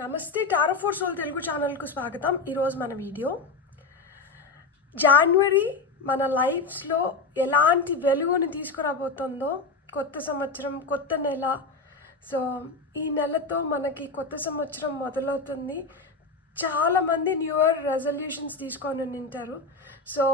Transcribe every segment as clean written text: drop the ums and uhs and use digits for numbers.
నమస్తే tarot for soul Telugu ఛానల్కు స్వాగతం. ఈరోజు మన వీడియో జనవరి మన లైఫ్స్లో ఎలాంటి వెలుగుని తీసుకురాబోతుందో, కొత్త సంవత్సరం, కొత్త నెల. సో ఈ నెలతో మనకి కొత్త సంవత్సరం మొదలవుతుంది. చాలామంది న్యూ ఇయర్ రెజల్యూషన్స్ తీసుకొని ఉంటారు. సో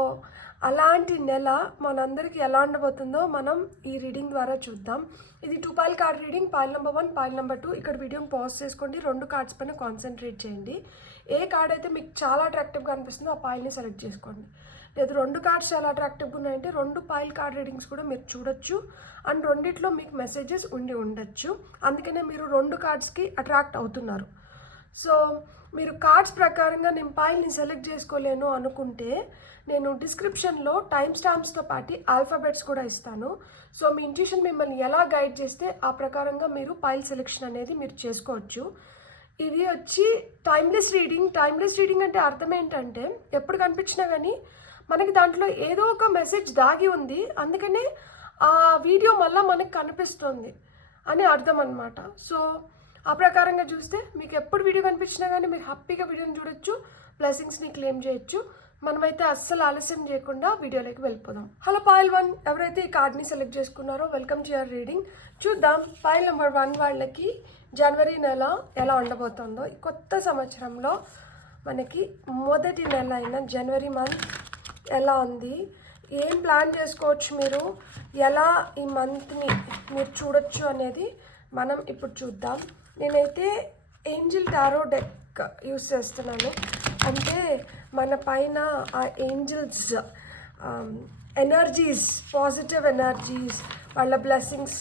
అలాంటి నెల మనందరికీ ఎలా ఉండబోతుందో మనం ఈ రీడింగ్ ద్వారా చూద్దాం. ఇది 2 pile card reading. Pile number 1, pile number 2. ఇక్కడ వీడియోని పాజ్ చేసుకోండి, 2 కార్డ్స్ పైన కాన్సన్ట్రేట్ చేయండి. ఏ కార్డ్ అయితే మీకు చాలా అట్రాక్టివ్గా అనిపిస్తుందో ఆ పైల్ని సెలెక్ట్ చేసుకోండి. లేదు 2 కార్డ్స్ చాలా అట్రాక్టివ్గా ఉన్నాయంటే 2 పైల్ కార్డ్ రీడింగ్స్ కూడా మీరు చూడొచ్చు. అండ్ రెండిట్లో మీకు మెసేజెస్ ఉండొచ్చు. అందుకనే మీరు 2 కార్డ్స్కి అట్రాక్ట్ అవుతున్నారు. సో మీరు కార్డ్స్ ప్రకారంగా నేను పైల్ని సెలెక్ట్ చేసుకోలేను అనుకుంటే నేను డిస్క్రిప్షన్లో టైం స్టాంప్స్తో పాటు ఆల్ఫాబెట్స్ కూడా ఇస్తాను. సో మీ ఇంట్యూషన్ మిమ్మల్ని ఎలా గైడ్ చేస్తే ఆ ప్రకారంగా మీరు పైల్ సెలెక్షన్ అనేది మీరు చేసుకోవచ్చు. ఇది వచ్చి టైమ్లెస్ రీడింగ్. టైమ్లెస్ రీడింగ్ అంటే అర్థం ఏంటంటే ఎప్పుడు కనిపించినా కానీ మనకి దాంట్లో ఏదో ఒక మెసేజ్ దాగి ఉంది, అందుకనే ఆ వీడియో మళ్ళీ మనకు కనిపిస్తుంది అని అర్థం అన్నమాట. సో ఆ ప్రకారంగా చూస్తే మీకు ఎప్పుడు వీడియో కనిపించినా కానీ మీరు హ్యాపీగా వీడియోని చూడొచ్చు, బ్లెస్సింగ్స్ని క్లెయిమ్ చేయొచ్చు. మనమైతే అస్సలు ఆలస్యం చేయకుండా వీడియోలోకి వెళ్ళిపోదాం. హలో పైల్ 1, ఎవరైతే ఈ కార్డ్ని సెలెక్ట్ చేసుకున్నారో వెల్కమ్ టు యువర్ రీడింగ్. చూద్దాం పైల్ నెంబర్ 1 వాళ్ళకి జనవరి నెల ఎలా ఉండబోతుందో. ఈ కొత్త సంవత్సరంలో మనకి మొదటి నెల అయిన జనవరి మంత్ ఎలా ఉంది, ఏం ప్లాన్ చేసుకోవచ్చు, మీరు ఎలా ఈ మంత్ని మీరు చూడొచ్చు అనేది మనం ఇప్పుడు చూద్దాం. నేనైతే ఏంజిల్ టారో డెక్ యూస్ చేస్తున్నాను. అంటే మన పైన ఆ ఏంజిల్స్ ఎనర్జీస్, పాజిటివ్ ఎనర్జీస్, వాళ్ళ బ్లెస్సింగ్స్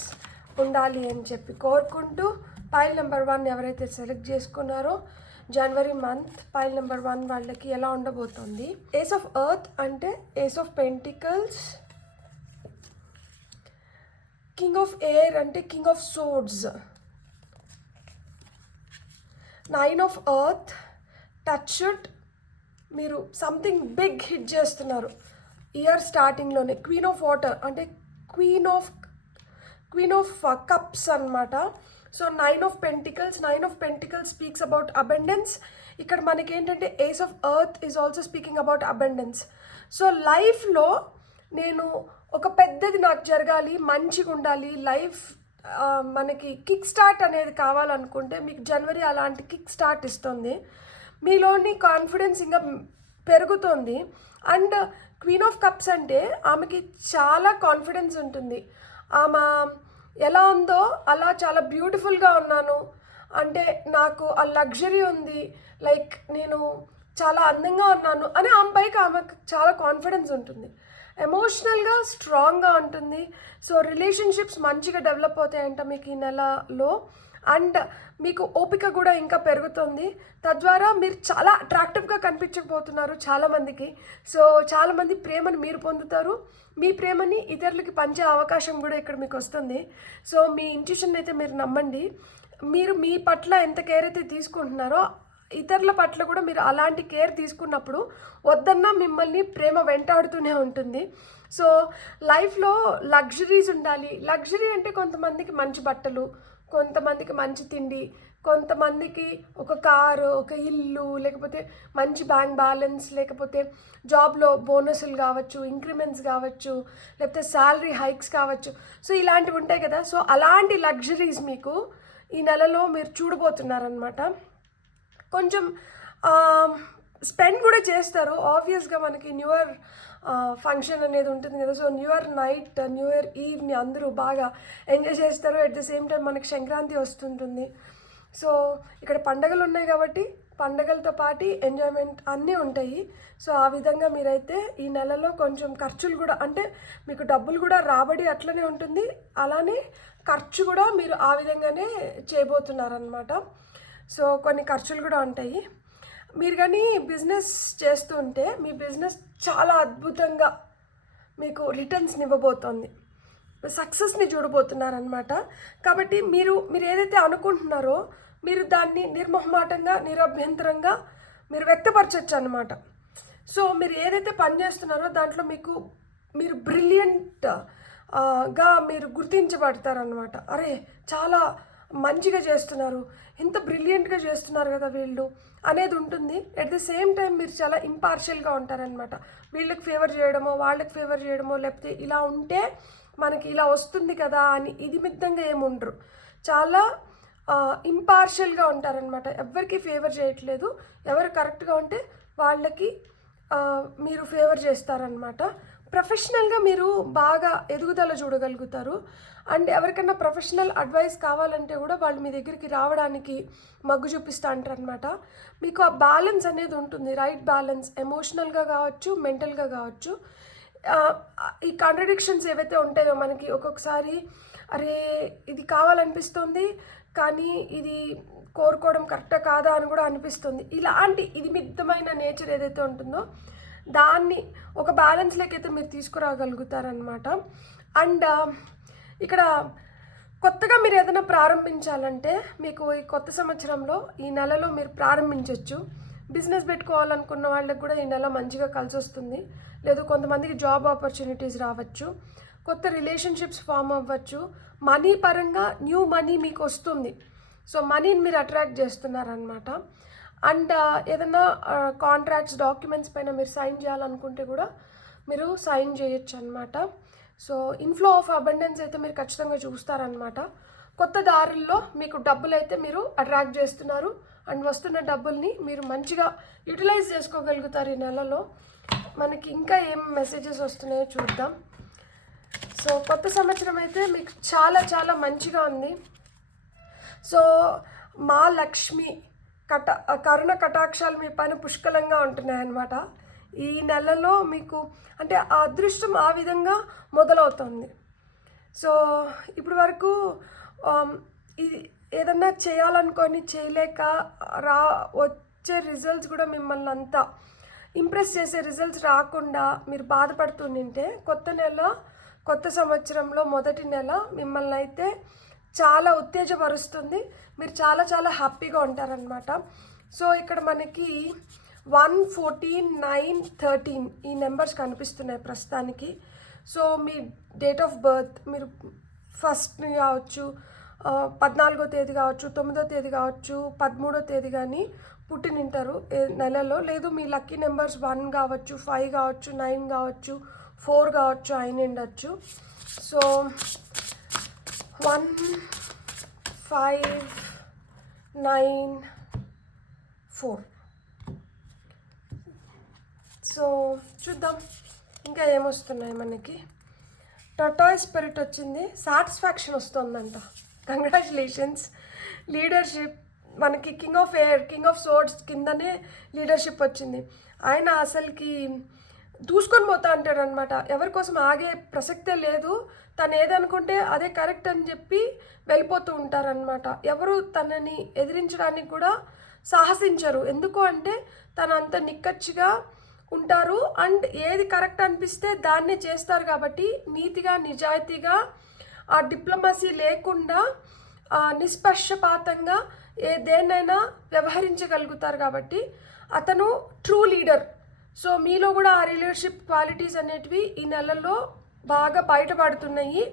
ఉండాలి అని చెప్పి కోరుకుంటూ పైల్ నెంబర్ 1 ఎవరైతే సెలెక్ట్ చేసుకున్నారో జనవరి మంత్ పైల్ నెంబర్ 1 వాళ్ళకి ఎలా ఉండబోతుంది. ఏస్ ఆఫ్ ఎర్త్ అంటే ace of pentacles, king of air అంటే king of swords, 9 of earth touched, మీరు సంథింగ్ బిగ్ హిట్ చేస్తున్నారు ఇయర్ స్టార్టింగ్లోనే. క్వీన్ ఆఫ్ వాటర్ అంటే క్వీన్ ఆఫ్ కప్స్ అన్నమాట. So 9 of pentacles, 9 of pentacles speaks about abundance. ఇక్కడ మనకి ఏంటంటే ace of earth is also speaking about abundance. So లైఫ్లో నేను ఒక పెద్దది నాకు జరగాలి, మంచిగా ఉండాలి, లైఫ్ మనకి కిక్ స్టార్ట్ అనేది కావాలనుకుంటే మీకు జనవరి అలాంటి కిక్ స్టార్ట్ ఇస్తుంది. మీలోని కాన్ఫిడెన్స్ ఇంకా పెరుగుతుంది. అండ్ క్వీన్ ఆఫ్ కప్స్ అంటే ఆమెకి చాలా కాన్ఫిడెన్స్ ఉంటుంది. ఆమె ఎలా ఉందో అలా చాలా బ్యూటిఫుల్గా ఉన్నాను అంటే నాకు ఆ లగ్జరీ ఉంది, లైక్ నేను చాలా అందంగా ఉన్నాను అని ఆమె పైకి ఆమెకు చాలా కాన్ఫిడెన్స్ ఉంటుంది. ఎమోషనల్గా స్ట్రాంగ్గా ఉంటుంది. సో రిలేషన్షిప్స్ మంచిగా డెవలప్ అవుతాయంట మీకు ఈ నెలలో. అండ్ మీకు ఓపిక కూడా ఇంకా పెరుగుతుంది. తద్వారా మీరు చాలా అట్రాక్టివ్గా కనిపించకపోతున్నారు చాలామందికి. సో చాలామంది ప్రేమను మీరు పొందుతారు. మీ ప్రేమని ఇతరులకి పంచే అవకాశం కూడా ఇక్కడ మీకు వస్తుంది. సో మీ ఇంట్యూషన్ అయితే మీరు నమ్మండి. మీరు మీ పట్ల ఎంత కేర్ అయితే తీసుకుంటున్నారో ఇతరుల పట్ల కూడా మీరు అలాంటి కేర్ తీసుకున్నప్పుడు వద్దన్నా మిమ్మల్ని ప్రేమ వెంటాడుతూనే ఉంటుంది. సో లైఫ్లో లగ్జరీస్ ఉండాలి. లగ్జరీ అంటే కొంతమందికి మంచి బట్టలు, కొంతమందికి మంచి తిండి, కొంతమందికి ఒక కారు, ఒక ఇల్లు, లేకపోతే మంచి బ్యాంక్ బ్యాలెన్స్, లేకపోతే జాబ్లో బోనస్లు కావచ్చు, ఇంక్రిమెంట్స్ కావచ్చు, లేకపోతే శాలరీ హైక్స్ కావచ్చు. సో ఇలాంటివి ఉంటాయి కదా. సో అలాంటి లగ్జరీస్ మీకు ఈ నెలలో మీరు చూడబోతున్నారనమాట. కొంచెం స్పెండ్ కూడా చేస్తారు. ఆబ్వియస్గా మనకి న్యూ ఇయర్ ఫంక్షన్ అనేది ఉంటుంది కదా. So new year night, new year ఈవ్ని అందరూ బాగా ఎంజాయ్ చేస్తారు. అట్ ద సేమ్ టైం మనకి సంక్రాంతి వస్తుంటుంది. సో ఇక్కడ పండగలు ఉన్నాయి కాబట్టి పండగలతో పాటు ఎంజాయ్మెంట్ అన్నీ ఉంటాయి. సో ఆ విధంగా మీరైతే ఈ నెలలో కొంచెం ఖర్చులు కూడా, అంటే మీకు డబ్బులు కూడా రాబడి అట్లనే ఉంటుంది, అలానే ఖర్చు కూడా మీరు ఆ విధంగానే చేయబోతున్నారనమాట. సో కొన్ని ఖర్చులు కూడా ఉంటాయి. మీరు కానీ బిజినెస్ చేస్తుంటే మీ బిజినెస్ చాలా అద్భుతంగా మీకు రిటర్న్స్ని ఇవ్వబోతోంది, సక్సెస్ని చూడబోతున్నారనమాట. కాబట్టి మీరు ఏదైతే అనుకుంటున్నారో మీరు దాన్ని నిర్మోహమాటంగా, నిరభ్యంతరంగా మీరు వ్యక్తపరచచ్చు అనమాట. సో మీరు ఏదైతే పని చేస్తున్నారో దాంట్లో మీరు బ్రిలియంట్గా మీరు గుర్తించబడతారనమాట. అరే చాలా మంచిగా చేస్తున్నారు, ఎంత బ్రిలియంట్గా చేస్తున్నారు కదా వీళ్ళు అనేది ఉంటుంది. అట్ ద సేమ్ టైం మీరు చాలా ఇంపార్షియల్గా ఉంటారనమాట. వీళ్ళకి ఫేవర్ చేయడమో వాళ్ళకి ఫేవర్ చేయడమో, లేకపోతే ఇలా ఉంటే మనకి ఇలా వస్తుంది కదా అని ఇది మిద్దంగా ఏముండరు. చాలా ఇంపార్షియల్గా ఉంటారనమాట. ఎవరికి ఫేవర్ చేయట్లేదు, ఎవరు కరెక్ట్గా ఉంటే వాళ్ళకి మీరు ఫేవర్ చేస్తారనమాట. ప్రొఫెషనల్గా మీరు బాగా ఎదుగుదల చూడగలుగుతారు. అండ్ ఎవరికైనా ప్రొఫెషనల్ అడ్వైస్ కావాలంటే కూడా వాళ్ళు మీ దగ్గరికి రావడానికి మగ్గు చూపిస్తూ అంటారనమాట. మీకు ఆ బ్యాలెన్స్ అనేది ఉంటుంది, రైట్ బ్యాలెన్స్, ఎమోషనల్గా కావచ్చు, మెంటల్గా కావచ్చు. ఈ కాంట్రడిక్షన్స్ ఏవైతే ఉంటాయో మనకి ఒక్కొక్కసారి అరే ఇది కావాలనిపిస్తుంది కానీ ఇది కోరుకోవడం కరెక్టా కాదా అని కూడా అనిపిస్తుంది. ఇలాంటి ఇది మిద్దమైన నేచర్ ఏదైతే ఉంటుందో దాన్ని ఒక బ్యాలెన్స్లోకి అయితే మీరు తీసుకురాగలుగుతారనమాట. అండ్ ఇక్కడ కొత్తగా మీరు ఏదైనా ప్రారంభించాలంటే మీకు ఈ కొత్త సంవత్సరంలో ఈ నెలలో మీరు ప్రారంభించవచ్చు. బిజినెస్ పెట్టుకోవాలనుకున్న వాళ్ళకి కూడా ఈ నెల మంచిగా కలిసి వస్తుంది. లేదు కొంతమందికి జాబ్ ఆపర్చునిటీస్ రావచ్చు, కొత్త రిలేషన్షిప్స్ ఫామ్ అవ్వచ్చు, మనీ పరంగా న్యూ మనీ మీకు వస్తుంది. సో మనీని మీరు అట్రాక్ట్ చేస్తున్నారనమాట. అండ్ ఏదైనా కాంట్రాక్ట్స్ డాక్యుమెంట్స్ పైన మీరు సైన్ చేయాలనుకుంటే కూడా మీరు సైన్ చేయొచ్చు అనమాట. సో ఇన్ఫ్లో ఆఫ్ అబండెన్స్ అయితే మీరు ఖచ్చితంగా చూస్తారనమాట. కొత్త దారుల్లో మీకు డబ్బులు అయితే మీరు అట్రాక్ట్ చేస్తున్నారు. అండ్ వస్తున్న డబ్బుల్ని మీరు మంచిగా యూటిలైజ్ చేసుకోగలుగుతారు ఈ నెలలో. మనకి ఇంకా ఏం మెసేజెస్ వస్తున్నాయో చూద్దాం. సో కొత్త సంవత్సరం అయితే మీకు చాలా చాలా మంచిగా ఉంది. సో మా లక్ష్మి కరుణ కటాక్షాలు మీ పైన పుష్కలంగా ఉంటున్నాయన్నమాట. ఈ నెలలో మీకు అంటే ఆ అదృష్టం ఆ విధంగా మొదలవుతుంది. సో ఇప్పటి వరకు ఇది ఏదన్నా చేయాలనుకొని చేయలేక వచ్చే రిజల్ట్స్ కూడా మిమ్మల్ని అంతా ఇంప్రెస్ చేసే రిజల్ట్స్ రాకుండా మీరు బాధపడుతుంటే కొత్త సంవత్సరంలో మొదటి నెల మిమ్మల్ని అయితే చాలా ఉత్తేజపరుస్తుంది. మీరు చాలా చాలా హ్యాపీగా ఉంటారనమాట. సో ఇక్కడ మనకి 1, 14, 9, 13 ఈ నెంబర్స్ కనిపిస్తున్నాయి ప్రస్తుతానికి. So me date of birth మీరు ఫస్ట్ కావచ్చు, 14వ తేదీ కావచ్చు, 9వ తేదీ కావచ్చు, 13వ తేదీ కానీ పుట్టినింటారు నెలలో. లేదు మీ లక్కీ నెంబర్స్ 1 కావచ్చు, 5 కావచ్చు, 9 కావచ్చు, 4 కావచ్చు, అయిన ఉండొచ్చు. సో 1, 5, 9, 4. సో చూద్దాం ఇంకా ఏమొస్తున్నాయి మనకి. టర్టాయ్ స్పిరిట్ వచ్చింది, సాటిస్ఫాక్షన్ వస్తుందంట. కంగ్రాచులేషన్స్. లీడర్షిప్ మనకి king of air, king of swords కిందనే లీడర్షిప్ వచ్చింది. ఆయన అసలుకి దూసుకొని పోతా అంటాడు అనమాట. ఎవరి కోసం ఆగే ప్రసక్తే లేదు. తను ఏదనుకుంటే అదే కరెక్ట్ అని చెప్పి వెళ్ళిపోతూ ఉంటారనమాట. ఎవరు తనని ఎదిరించడానికి కూడా సాహసించరు. ఎందుకు అంటే తను అంత నిక్కచ్చిగా ఉంటారు. అండ్ ఏది కరెక్ట్ అనిపిస్తే దాన్నే చేస్తారు కాబట్టి నీతిగా నిజాయితీగా ఆ డిప్లొమసీ లేకుండా నిష్పక్షపాతంగా దేన్నైనా వ్యవహరించగలుగుతారు కాబట్టి అతను ట్రూ లీడర్. సో మీలో కూడా ఆ లీడర్షిప్ క్వాలిటీస్ అనేటివి ఈ నెలల్లో బాగా బయటపడుతున్నాయి.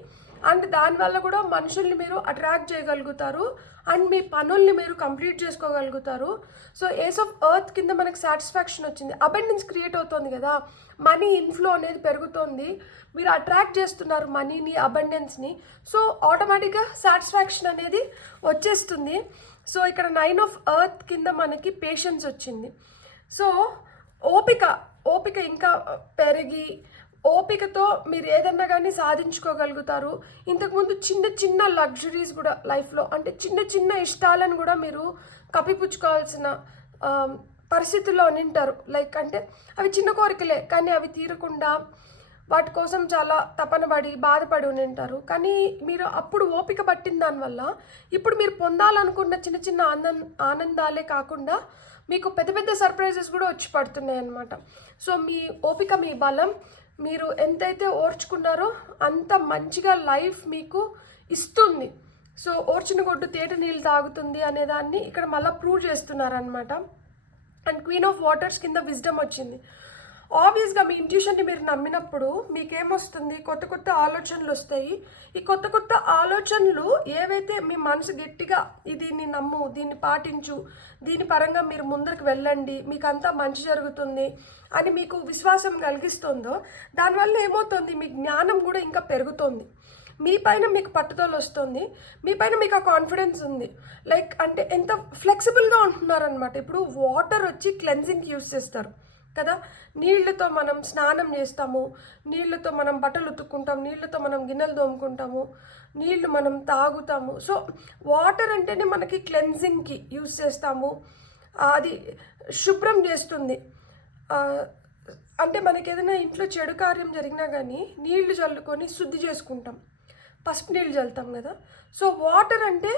అండ్ దానివల్ల కూడా మనుషుల్ని మీరు అట్రాక్ట్ చేయగలుగుతారు అండ్ మీ పనుల్ని మీరు కంప్లీట్ చేసుకోగలుగుతారు. సో ఏస్ ఆఫ్ ఎర్త్ కింద మనకు సాటిస్ఫాక్షన్ వచ్చింది, అబండెన్స్ క్రియేట్ అవుతుంది కదా, మనీ ఇన్ఫ్లో అనేది పెరుగుతుంది, మీరు అట్రాక్ట్ చేస్తున్నారు మనీని, అబండెన్స్ని. సో ఆటోమేటిక్గా సాటిస్ఫాక్షన్ అనేది వచ్చేస్తుంది. సో ఇక్కడ 9 ఆఫ్ ఎర్త్ కింద మనకి పేషెన్స్ వచ్చింది. సో ఓపిక ఇంకా పెరిగి ఓపికతో మీరు ఏదన్నా కానీ సాధించుకోగలుగుతారు. ఇంతకుముందు చిన్న చిన్న లగ్జరీస్ కూడా లైఫ్లో అంటే చిన్న చిన్న ఇష్టాలను కూడా మీరు కప్పిపుచ్చుకోవాల్సిన పరిస్థితుల్లో నింటారు. లైక్ అంటే అవి చిన్న కోరికలే కానీ అవి తీరకుండా వాటి కోసం చాలా తపన పడి బాధపడి ఉంటారు. కానీ మీరు అప్పుడు ఓపిక పట్టిన దానివల్ల ఇప్పుడు మీరు పొందాలనుకున్న చిన్న చిన్న ఆనందాలే కాకుండా మీకు పెద్ద పెద్ద సర్ప్రైజెస్ కూడా వచ్చి పడుతున్నాయి అన్నమాట. సో మీ ఓపిక మీ బలం, మీరు ఎంతైతే ఓర్చుకున్నారో అంత మంచిగా లైఫ్ మీకు ఇస్తుంది. సో ఓర్చిన గొడ్డు తేట నీళ్ళు తాగుతుంది అనేదాన్ని ఇక్కడ మళ్ళీ ప్రూవ్ చేస్తున్నారనమాట. అండ్ క్వీన్ ఆఫ్ వాటర్స్ కింద విజ్డమ్ వచ్చింది. ఆబ్వియస్గా మీ ఇంట్యూషన్ని మీరు నమ్మినప్పుడు మీకేమొస్తుంది, కొత్త కొత్త ఆలోచనలు వస్తాయి. ఈ కొత్త కొత్త ఆలోచనలు ఏవైతే మీ మనసు గట్టిగా దీన్ని నమ్ము, దీన్ని పాటించు, దీని పరంగా మీరు ముందరికి వెళ్ళండి, మీకు అంతా మంచి జరుగుతుంది అని మీకు విశ్వాసం కలిగిస్తుందో దానివల్ల ఏమవుతుంది, మీ జ్ఞానం కూడా ఇంకా పెరుగుతుంది. మీ పైన మీకు పట్టుదల వస్తుంది, మీ పైన మీకు ఆ కాన్ఫిడెన్స్ ఉంది. లైక్ అంటే ఎంత ఫ్లెక్సిబుల్గా ఉంటున్నారనమాట. ఇప్పుడు వాటర్ వచ్చి క్లెన్జింగ్కి యూస్ చేస్తారు కదా, నీళ్ళతో మనం స్నానం చేస్తాము, నీళ్ళతో మనం బట్టలు ఉతుక్కుంటాం, నీళ్ళతో మనం గిన్నెలు తోముకుంటాము, నీళ్ళు మనం తాగుతాము. సో వాటర్ అంటేనే మనకి క్లెన్జింగ్కి యూస్ చేస్తాము, అది శుభ్రం చేస్తుంది. అంటే మనకి ఏదైనా ఇంట్లో చెడు కార్యం జరిగినా కానీ నీళ్లు చల్లుకొని శుద్ధి చేసుకుంటాం, పసుపు నీళ్ళు చల్లుతాం కదా. సో వాటర్ అంటే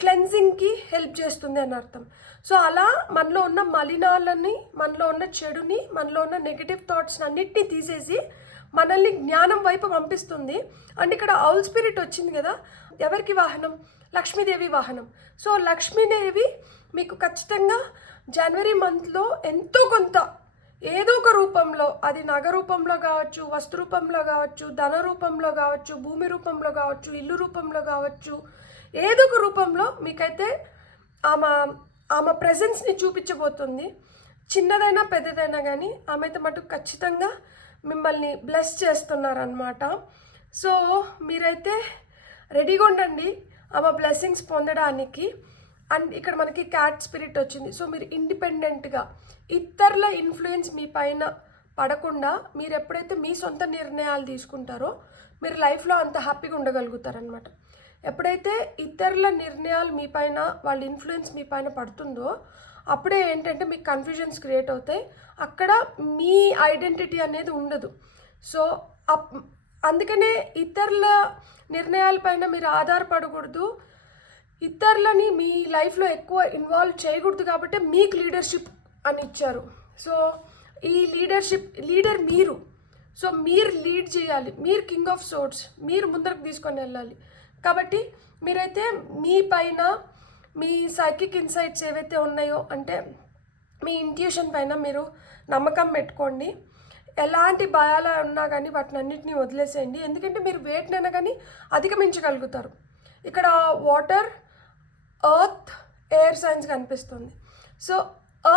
క్లెన్జింగ్కి హెల్ప్ చేస్తుంది అని అర్థం. సో అలా మనలో ఉన్న మలినాలని, మనలో ఉన్న చెడుని, మనలో ఉన్న నెగిటివ్ థాట్స్ని అన్నిటినీ తీసేసి మనల్ని జ్ఞానం వైపు పంపిస్తుంది. అండ్ ఇక్కడ ఔల్ స్పిరిట్ వచ్చింది కదా, ఎవరికి వాహనం? లక్ష్మీదేవి వాహనం. సో లక్ష్మీదేవి మీకు ఖచ్చితంగా జనవరి మంత్లో ఎంతో కొంత ఏదో ఒక రూపంలో, అది నగ రూపంలో కావచ్చు, వస్తు రూపంలో కావచ్చు, ధన రూపంలో కావచ్చు, భూమి రూపంలో కావచ్చు, ఇల్లు రూపంలో కావచ్చు, ఏదో ఒక రూపంలో మీకైతే ఆమె ప్రెజెన్స్ని చూపించబోతుంది. చిన్నదైనా పెద్దదైనా కానీ ఆమె అయితే మటుకు ఖచ్చితంగా మిమ్మల్ని బ్లెస్ చేస్తున్నారనమాట. సో మీరైతే రెడీగా ఉండండి ఆమె బ్లెస్సింగ్స్ పొందడానికి. అండ్ ఇక్కడ మనకి క్యాట్ స్పిరిట్ వచ్చింది. సో మీరు ఇండిపెండెంట్గా, ఇతరుల ఇన్ఫ్లుయెన్స్ మీ పైన పడకుండా మీరు ఎప్పుడైతే మీ సొంత నిర్ణయాలు తీసుకుంటారో మీరు లైఫ్లో అంత హ్యాపీగా ఉండగలుగుతారనమాట. ఎప్పుడైతే ఇతరుల నిర్ణయాలు మీ పైన, వాళ్ళ ఇన్ఫ్లుయెన్స్ మీ పైన పడుతుందో అప్పుడే ఏంటంటే మీకు కన్ఫ్యూజన్స్ క్రియేట్ అవుతాయి, అక్కడ మీ ఐడెంటిటీ అనేది ఉండదు. సో అందుకనే ఇతరుల నిర్ణయాలపైన మీరు ఆధారపడకూడదు, ఇతరులని మీ లైఫ్లో ఎక్కువ ఇన్వాల్వ్ చేయకూడదు. కాబట్టి మీకు లీడర్షిప్ అని ఇచ్చారు. సో ఈ లీడర్ మీరు. సో మీరు లీడ్ చేయాలి, మీరు కింగ్ ఆఫ్ సోర్డ్స్, మీరు ముందరకు తీసుకొని వెళ్ళాలి. కాబట్టి మీరైతే మీ పైన మీ సైకిక్ ఇన్సైట్స్ ఏవైతే ఉన్నాయో, అంటే మీ ఇంట్యూషన్ పైన మీరు నమ్మకం పెట్టుకోండి. ఎలాంటి భయాలు ఉన్నా కానీ వాటిని అన్నింటినీ వదిలేసేయండి, ఎందుకంటే మీరు వేటినైనా కానీ అధిగమించగలుగుతారు. ఇక్కడ వాటర్, ఎర్త్, ఎయిర్ సైన్స్ కనిపిస్తుంది. సో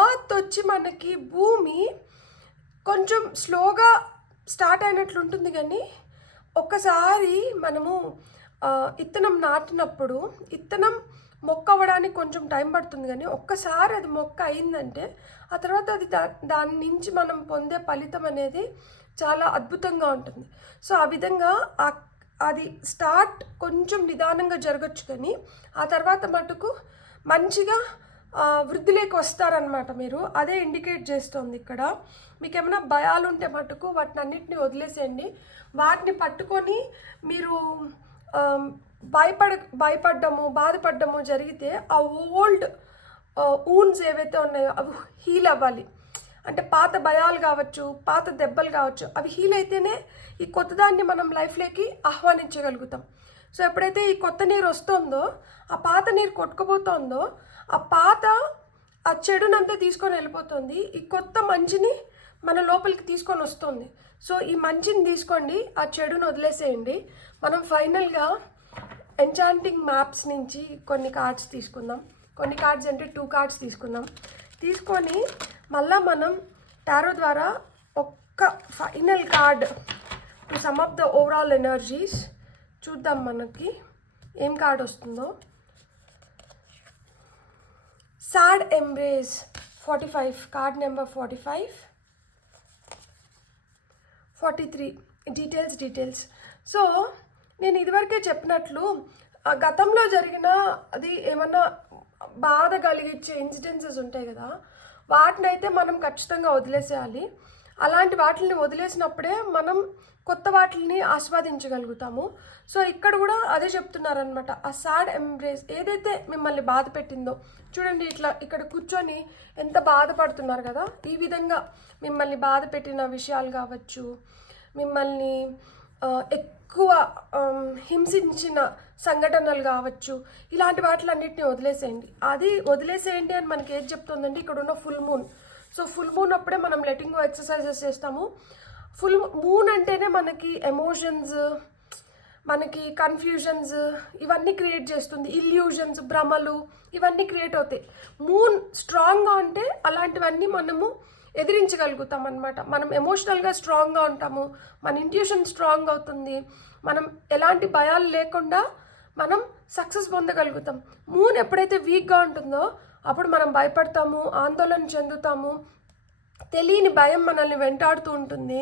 ఎర్త్ వచ్చి మనకి భూమి కొంచెం స్లోగా స్టార్ట్ అయినట్లు ఉంటుంది, కానీ ఒక్కసారి మనము ఇత్తనం నాటినప్పుడు ఇత్తనం మొక్క అవ్వడానికి కొంచెం టైం పడుతుంది, కానీ ఒక్కసారి అది మొక్క అయిందంటే ఆ తర్వాత అది దాని నుంచి మనం పొందే ఫలితం అనేది చాలా అద్భుతంగా ఉంటుంది. సో ఆ విధంగా అది స్టార్ట్ కొంచెం నిదానంగా జరగచ్చు, కానీ ఆ తర్వాత మటుకు మంచిగా వృద్ధిలోకి వస్తారనమాట మీరు. అదే ఇండికేట్ చేస్తుంది ఇక్కడ. మీకు ఏమైనా భయాలు ఉంటే మటుకు వాటిని అన్నింటినీ వదిలేసేయండి. వాటిని పట్టుకొని మీరు భయపడ్డము, బాధపడ్డము జరిగితే ఆ ఓల్డ్ ఊన్స్ ఏవైతే ఉన్నాయో అవి హీల్ అవ్వాలి. అంటే పాత భయాలు కావచ్చు, పాత దెబ్బలు కావచ్చు, అవి హీల్ అయితేనే ఈ కొత్తదాన్ని మనం లైఫ్లోకి ఆహ్వానించగలుగుతాం. సో ఎప్పుడైతే ఈ కొత్త నీరు వస్తుందో, ఆ పాత నీరు కొట్టుకుపోతుందో, ఆ చెడునంతా తీసుకొని వెళ్ళిపోతుంది, ఈ కొత్త మంచిని మన లోపలికి తీసుకొని వస్తుంది. సో ఈ మంచిని తీసుకోండి, ఆ చెడును వదిలేసేయండి. మనం ఫైనల్గా ఎంచాంటింగ్ మ్యాప్స్ నుంచి కొన్ని కార్డ్స్ తీసుకుందాం. కొన్ని కార్డ్స్ అంటే 2 కార్డ్స్ తీసుకొని మళ్ళీ మనం టారో ద్వారా ఒక్క final card to sum up the overall energies చూద్దాం మనకి ఏం కార్డ్ వస్తుందో. Sad embrace 45, card number 45, 43 details. So నేను ఇదివరకే చెప్పినట్లు గతంలో జరిగిన అది ఏమన్నా బాధ కలిగించే ఇన్సిడెన్సెస్ ఉంటాయి కదా, వాటిని అయితే మనం ఖచ్చితంగా వదిలేసేయాలి. అలాంటి వాటిని వదిలేసినప్పుడే మనం కొత్త వాటిని ఆస్వాదించగలుగుతాము. సో ఇక్కడ కూడా అదే చెప్తున్నారనమాట. ఆ సాడ్ ఎంబ్రేస్ ఏదైతే మిమ్మల్ని బాధ పెట్టిందో చూడండి, ఇక్కడ కూర్చొని ఎంత బాధపడుతున్నారు కదా. ఈ విధంగా మిమ్మల్ని బాధ పెట్టిన విషయాలు కావచ్చు, మిమ్మల్ని ఎక్కువ హింసించిన సంఘటనలు కావచ్చు, ఇలాంటి వాటిలన్నింటినీ వదిలేసేయండి. అది వదిలేసేయండి అని మనకి ఏది చెప్తుందంటే ఇక్కడ ఉన్న full moon. So full moon అప్పుడే మనం లెటింగ్ గో ఎక్సర్సైజెస్ చేస్తాము. ఫుల్ మూన్ అంటేనే మనకి ఎమోషన్స్, మనకి కన్ఫ్యూజన్స్ ఇవన్నీ క్రియేట్ చేస్తుంది, ఇల్యూజన్స్, భ్రమలు ఇవన్నీ క్రియేట్ అవుతాయి. మూన్ స్ట్రాంగ్గా ఉంటే అలాంటివన్నీ మనము ఎదిరించగలుగుతాం అనమాట. మనం ఎమోషనల్గా స్ట్రాంగ్గా ఉంటాము, మన ఇంట్యూషన్ స్ట్రాంగ్ అవుతుంది, మనం ఎలాంటి భయాలు లేకుండా మనం సక్సెస్ పొందగలుగుతాం. మూన్ ఎప్పుడైతే వీక్గా ఉంటుందో అప్పుడు మనం భయపడతాము, ఆందోళన చెందుతాము, తెలియని భయం మనల్ని వెంటాడుతూ ఉంటుంది,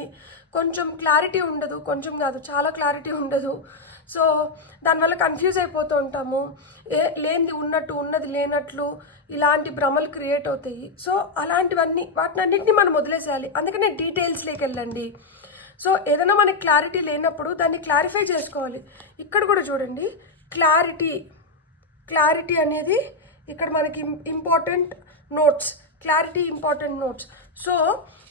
కొంచెం క్లారిటీ ఉండదు, కొంచెం కాదు చాలా క్లారిటీ ఉండదు. సో దానివల్ల కన్ఫ్యూజ్ అయిపోతూ ఉంటాము, లేనిది ఉన్నట్టు ఉన్నది లేనట్లు ఇలాంటి భ్రమలు క్రియేట్ అవుతాయి. సో అలాంటివన్నీ వాటినన్నింటినీ మనం వదిలేసేయాలి. అందుకనే డీటెయిల్స్లోకి వెళ్ళండి. సో ఏదైనా మనకి క్లారిటీ లేనప్పుడు దాన్ని క్లారిఫై చేసుకోవాలి. ఇక్కడ కూడా చూడండి, క్లారిటీ అనేది ఇక్కడ మనకి important notes, clarity important notes. So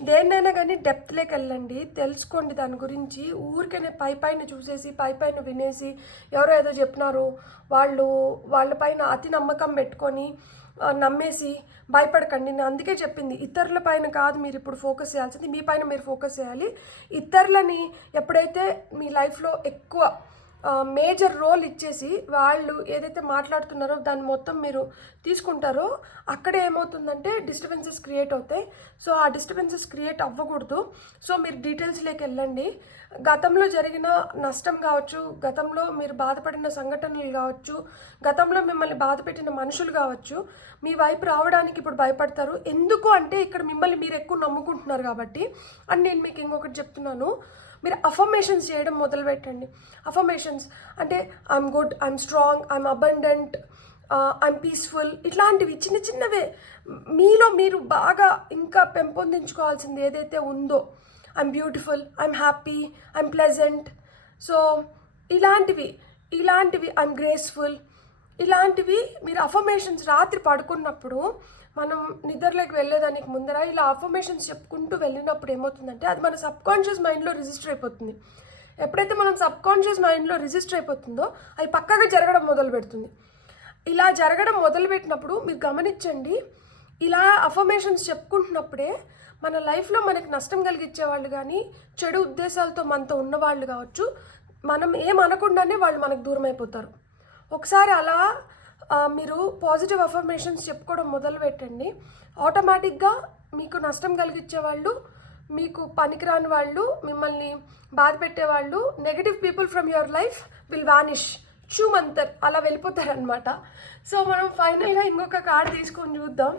దేన్నైనా కానీ డెప్త్లోకి వెళ్ళండి, తెలుసుకోండి దాని గురించి. ఊరికనే పైన చూసేసి పైన వినేసి ఎవరో ఏదో చెప్పినారు వాళ్ళ పైన అతి నమ్మకం పెట్టుకొని నమ్మేసి భయపడకండి. నేను అందుకే చెప్పింది, ఇతరుల పైన కాదు మీరు ఇప్పుడు ఫోకస్ చేయాల్సింది, మీ పైన మీరు ఫోకస్ చేయాలి. ఇతరులని ఎప్పుడైతే మీ లైఫ్లో ఎక్కువ మేజర్ రోల్ ఇచ్చేసి వాళ్ళు ఏదైతే మాట్లాడుతున్నారో దాన్ని మొత్తం మీరు తీసుకుంటారో అక్కడే ఏమవుతుందంటే డిస్టర్బెన్సెస్ క్రియేట్ అవుతాయి. సో ఆ డిస్టర్బెన్సెస్ క్రియేట్ అవ్వకూడదు. సో మీరు డీటెయిల్స్లోకి వెళ్ళండి. గతంలో జరిగిన నష్టం కావచ్చు, గతంలో మీరు బాధపడిన సంఘటనలు కావచ్చు, గతంలో మిమ్మల్ని బాధపెట్టిన మనుషులు కావచ్చు, మీ వైపు రావడానికి ఇప్పుడు భయపడతారు. ఎందుకు అంటే ఇక్కడ మిమ్మల్ని మీరు ఎక్కువ నమ్ముకుంటున్నారు కాబట్టి. అండ్ నేను మీకు ఇంకొకటి చెప్తున్నాను, మీరు అఫర్మేషన్స్ చేయడం మొదలుపెట్టండి. అఫర్మేషన్స్ అంటే I'm good, I'm strong, I'm abundant, I'm peaceful, ఇట్లాంటివి చిన్న చిన్నవే మీలో మీరు బాగా ఇంకా పెంపొందించుకోవాల్సింది ఏదైతే ఉందో. I'm beautiful, I'm happy, I'm pleasant. So ఇలాంటివి ఐఎమ్ గ్రేస్ఫుల్, ఇలాంటివి మీరు అఫర్మేషన్స్ రాత్రి పడుకున్నప్పుడు మనం నిద్రలోకి వెళ్ళేదానికి ముందర ఇలా అఫర్మేషన్స్ చెప్పుకుంటూ వెళ్ళినప్పుడు ఏమవుతుందంటే అది మన సబ్కాన్షియస్ మైండ్లో రిజిస్టర్ అయిపోతుంది. ఎప్పుడైతే మనం సబ్కాన్షియస్ మైండ్లో రిజిస్టర్ అయిపోతుందో అవి పక్కగా జరగడం మొదలు పెడుతుంది. ఇలా జరగడం మొదలుపెట్టినప్పుడు మీరు గమనించండి, ఇలా అఫర్మేషన్స్ చెప్పుకుంటున్నప్పుడే మన లైఫ్లో మనకి నష్టం కలిగించే వాళ్ళు కానీ, చెడు ఉద్దేశాలతో మనతో ఉన్నవాళ్ళు కావచ్చు, మనం ఏమనకుండానే వాళ్ళు మనకు దూరం అయిపోతారు. ఒకసారి అలా మీరు పాజిటివ్ అఫర్మేషన్స్ చెప్పుకోవడం మొదలు పెట్టండి. ఆటోమేటిక్గా మీకు నష్టం కలిగించే వాళ్ళు, మీకు పనికిరాని వాళ్ళు, మిమ్మల్ని బాధ పెట్టేవాళ్ళు, negative people from your life will vanish, చూమంతర్ అలా వెళ్ళిపోతారనమాట. సో మనం ఫైనల్గా ఇంకొక కార్డ్ తీసుకొని చూద్దాం.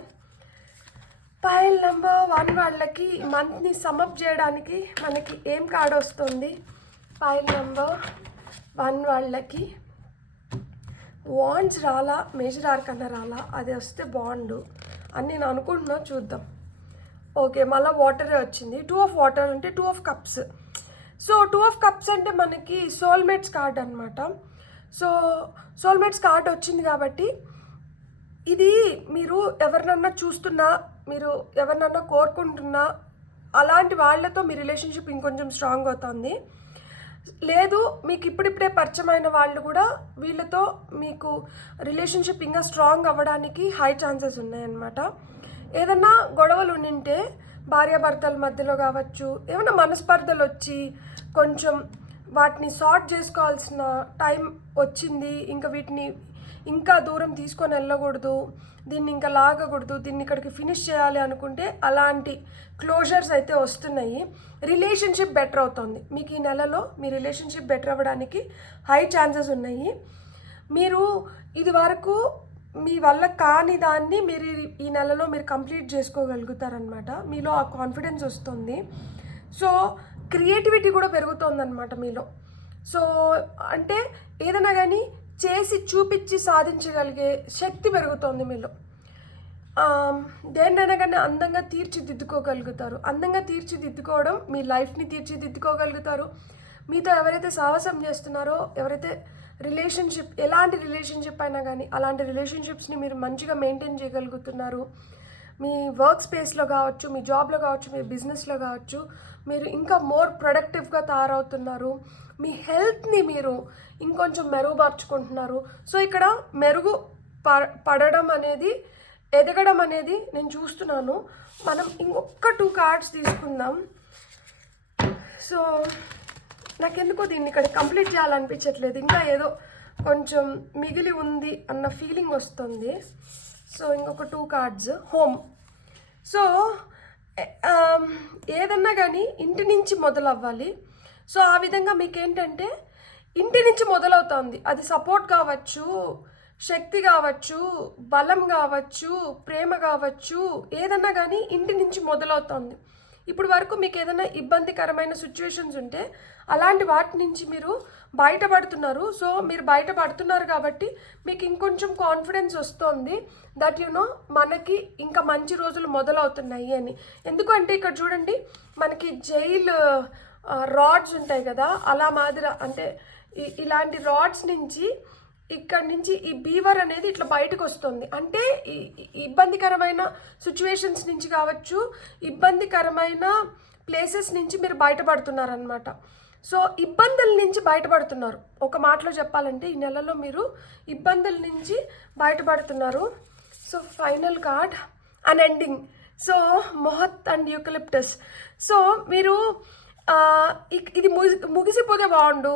పైల్ నెంబర్ 1 వాళ్ళకి మంత్ని సమ్అప్ చేయడానికి మనకి ఏం కార్డ్ వస్తుంది? పైల్ నెంబర్ 1 వాళ్ళకి వాండ్స్ రాలా, మేజర్ ఆర్కన్నా రాలా, అది వస్తే బాండు అని నేను అనుకుంటున్నా, చూద్దాం. ఓకే, మళ్ళీ వాటరే వచ్చింది. 2 ఆఫ్ వాటర్ అంటే 2 of cups. So 2 of cups అంటే మనకి సోల్మేట్స్ కార్డ్ అనమాట. సో సోల్మేట్స్ కార్డ్ వచ్చింది కాబట్టి ఇది మీరు ఎవరినన్నా చూస్తున్నా, మీరు ఎవరినన్నా కోరుకుంటున్నా, అలాంటి వాళ్ళతో మీ రిలేషన్షిప్ ఇంకొంచెం స్ట్రాంగ్ అవుతుంది. లేదు మీకు ఇప్పుడిప్పుడే పరిచయమైన వాళ్ళు కూడా వీళ్ళతో మీకు రిలేషన్షిప్ ఇంకా స్ట్రాంగ్ అవ్వడానికి హై ఛాన్సెస్ ఉన్నాయన్నమాట. ఏదన్నా గొడవలు ఉండింటే భార్యాభర్తల మధ్యలో కావచ్చు, ఏమైనా మనస్పర్ధలు వచ్చి కొంచెం వాటిని సార్ట్ చేసుకోవాల్సిన టైం వచ్చింది, ఇంకా వీటిని ఇంకా దూరం తీసుకొని వెళ్ళకూడదు, దీన్ని ఇంకా లాగకూడదు, దీన్ని ఇక్కడికి ఫినిష్ చేయాలి అనుకుంటే అలాంటి క్లోజర్స్ అయితే వస్తున్నాయి. రిలేషన్షిప్ బెటర్ అవుతుంది మీకు ఈ నెలలో. మీ రిలేషన్షిప్ బెటర్ అవ్వడానికి హై ఛాన్సెస్ ఉన్నాయి. మీరు ఇది వరకు మీ వల్ల కాని దాన్ని మీరు ఈ నెలలో మీరు కంప్లీట్ చేసుకోగలుగుతారనమాట. మీలో ఆ కాన్ఫిడెన్స్ వస్తుంది. సో క్రియేటివిటీ కూడా పెరుగుతుందన్నమాట మీలో. సో అంటే ఏదైనా కానీ చేసి చూపించి సాధించగలిగే శక్తి పెరుగుతుంది మీలో. దేన్నైనా కానీ అందంగా తీర్చిదిద్దుకోగలుగుతారు. అందంగా తీర్చిదిద్దుకోవడం మీ లైఫ్ని తీర్చిదిద్దుకోగలుగుతారు. మీతో ఎవరైతే సాహసం చేస్తున్నారో, ఎవరైతే రిలేషన్షిప్, ఎలాంటి రిలేషన్షిప్ అయినా కానీ అలాంటి రిలేషన్షిప్స్ని మీరు మంచిగా మెయింటైన్ చేయగలుగుతున్నారు. మీ వర్క్ స్పేస్లో కావచ్చు, మీ జాబ్లో కావచ్చు, మీ బిజినెస్లో కావచ్చు, మీరు ఇంకా మోర్ ప్రొడక్టివ్గా తయారవుతున్నారు. మీ హెల్త్ని మీరు ఇంకొంచెం మెరుగుపరుచుకుంటున్నారు. సో ఇక్కడ మెరుగు పడడం అనేది ఎదగడం అనేది నేను చూస్తున్నాను. మనం ఇంకొక 2 కార్డ్స్ తీసుకుందాం. సో నాకెందుకో దీన్ని ఇక్కడ కంప్లీట్ చేయాలనిపించట్లేదు, ఇంకా ఏదో కొంచెం మిగిలి ఉంది అన్న ఫీలింగ్ వస్తుంది. సో ఇంకొక 2 కార్డ్స్. హోమ్. సో ఏదన్నా కానీ ఇంటి నుంచి మొదలవ్వాలి. సో ఆ విధంగా మీకేంటంటే ఇంటి నుంచి మొదలవుతుంది. అది సపోర్ట్ కావచ్చు, శక్తి కావచ్చు, బలం కావచ్చు, ప్రేమ కావచ్చు, ఏదన్నా కానీ ఇంటి నుంచి మొదలవుతుంది. ఇప్పుడు వరకు మీకు ఏదైనా ఇబ్బందికరమైన సిచ్యువేషన్స్ ఉంటే అలాంటి వాటి నుంచి మీరు బయటపడుతున్నారు. సో మీరు బయటపడుతున్నారు కాబట్టి మీకు ఇంకొంచెం కాన్ఫిడెన్స్ వస్తుంది దట్ మనకి ఇంకా మంచి రోజులు మొదలవుతున్నాయి అని. ఎందుకంటే ఇక్కడ చూడండి, మనకి జైలు రాడ్స్ ఉంటాయి కదా, అలా మాదిరి అంటే ఇలాంటి రాడ్స్ నుంచి ఇక్కడి నుంచి ఈ బీవర్ అనేది ఇట్లా బయటకు వస్తుంది. అంటే ఇబ్బందికరమైన సిచ్యువేషన్స్ నుంచి కావచ్చు, ఇబ్బందికరమైన ప్లేసెస్ నుంచి మీరు బయటపడుతున్నారనమాట. సో ఇబ్బందుల నుంచి బయటపడుతున్నారు. ఒక మాటలో చెప్పాలంటే ఈ నెలలో మీరు ఇబ్బందుల నుంచి బయటపడుతున్నారు. So final card an ending. So మొహత్ అండ్ యూకలిప్టస్. సో మీరు ఇది ముగిసిపోతే బాగుండు,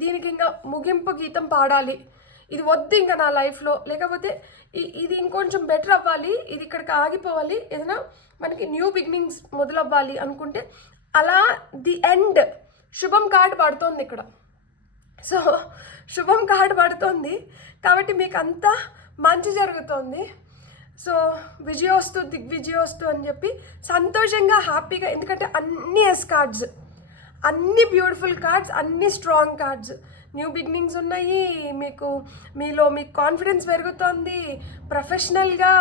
దీనికి ఇంకా ముగింపు గీతం పాడాలి, ఇది వద్దు ఇంకా నా లైఫ్లో, లేకపోతే ఇది ఇంకొంచెం బెటర్ అవ్వాలి, ఇది ఇక్కడికి ఆగిపోవాలి, ఏదైనా మనకి న్యూ బిగినింగ్స్ మొదలవ్వాలి అనుకుంటే అలా ది ఎండ్ శుభం కార్డ్ పడుతోంది ఇక్కడ. సో శుభం కార్డ్ పడుతోంది కాబట్టి మీకు అంతా మంచి జరుగుతోంది. సో విజయోస్తు దిగ్విజయోస్తు అని చెప్పి సంతోషంగా హ్యాపీగా, ఎందుకంటే అన్ని ఎస్ కార్డ్స్, అన్ని బ్యూటిఫుల్ కార్డ్స్, అన్ని స్ట్రాంగ్ కార్డ్స్. న్యూ బిగినింగ్స్ ఉన్నాయి, మీలో మీకు కాన్ఫిడెన్స్ పెరుగుతుంది, ప్రొఫెషనల్గా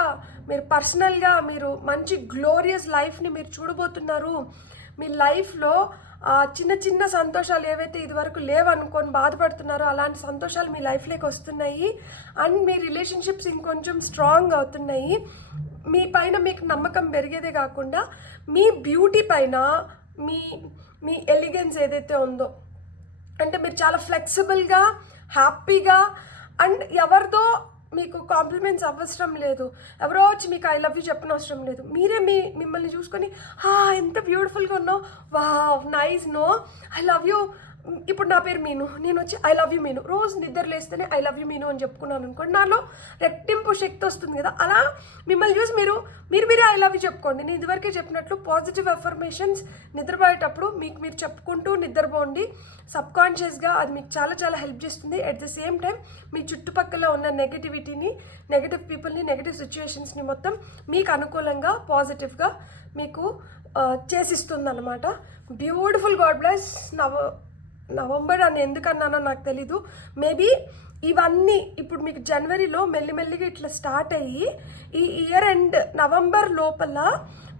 మీరు పర్సనల్గా మీరు మంచి గ్లోరియస్ లైఫ్ని మీరు చూడబోతున్నారు. మీ లైఫ్లో చిన్న చిన్న సంతోషాలు ఏవైతే ఇదివరకు లేవనుకొని బాధపడుతున్నారో అలాంటి సంతోషాలు మీ లైఫ్లోకి వస్తున్నాయి. అండ్ మీ రిలేషన్షిప్స్ ఇంకొంచెం స్ట్రాంగ్ అవుతున్నాయి. మీ పైన మీకు నమ్మకం పెరిగేదే కాకుండా మీ బ్యూటీ పైన, మీ ఎలిగెన్స్ ఏదైతే ఉందో, అంటే మీరు చాలా ఫ్లెక్సిబుల్గా, హ్యాపీగా, అండ్ ఎవరితో మీకు కాంప్లిమెంట్స్ అవసరం లేదు, ఎవరో వచ్చి మీకు ఐ లవ్ యూ చెప్పిన అవసరం లేదు. మీరే మిమ్మల్ని చూసుకొని ఎంత బ్యూటిఫుల్గా ఉన్నావు, wow nice, no I love you. ఇప్పుడు నా పేరు మీను, నేను వచ్చి ఐ లవ్ యూ మీను, రోజు నిద్ర లేస్తేనే ఐ లవ్ యూ మీను అని చెప్పుకున్నాను అనుకోండి, నాలో రెట్టింపు శక్తి వస్తుంది కదా. అలా మిమ్మల్ని చూసి మీరే ఐ లవ్ యూ చెప్పుకోండి. నేను ఇదివరకే చెప్పినట్లు పాజిటివ్ అఫర్మేషన్స్ నిద్రపోయేటప్పుడు మీరు చెప్పుకుంటూ నిద్రపోండి. సబ్కాన్షియస్గా అది మీకు చాలా చాలా హెల్ప్ చేస్తుంది. అట్ ద సేమ్ టైం మీ చుట్టుపక్కల ఉన్న నెగటివిటీని, నెగటివ్ పీపుల్ని, నెగటివ్ సిచ్యువేషన్స్ని మొత్తం మీకు అనుకూలంగా పాజిటివ్గా మీకు చేసిస్తుంది అనమాట. బ్యూటిఫుల్. God bless. నవంబర్ అని ఎందుకన్నానో నాకు తెలీదు. మేబీ ఇవన్నీ ఇప్పుడు మీకు జనవరిలో మెల్లిమెల్లిగా ఇట్లా స్టార్ట్ అయ్యి ఈ ఇయర్ ఎండ్ నవంబర్ లోపల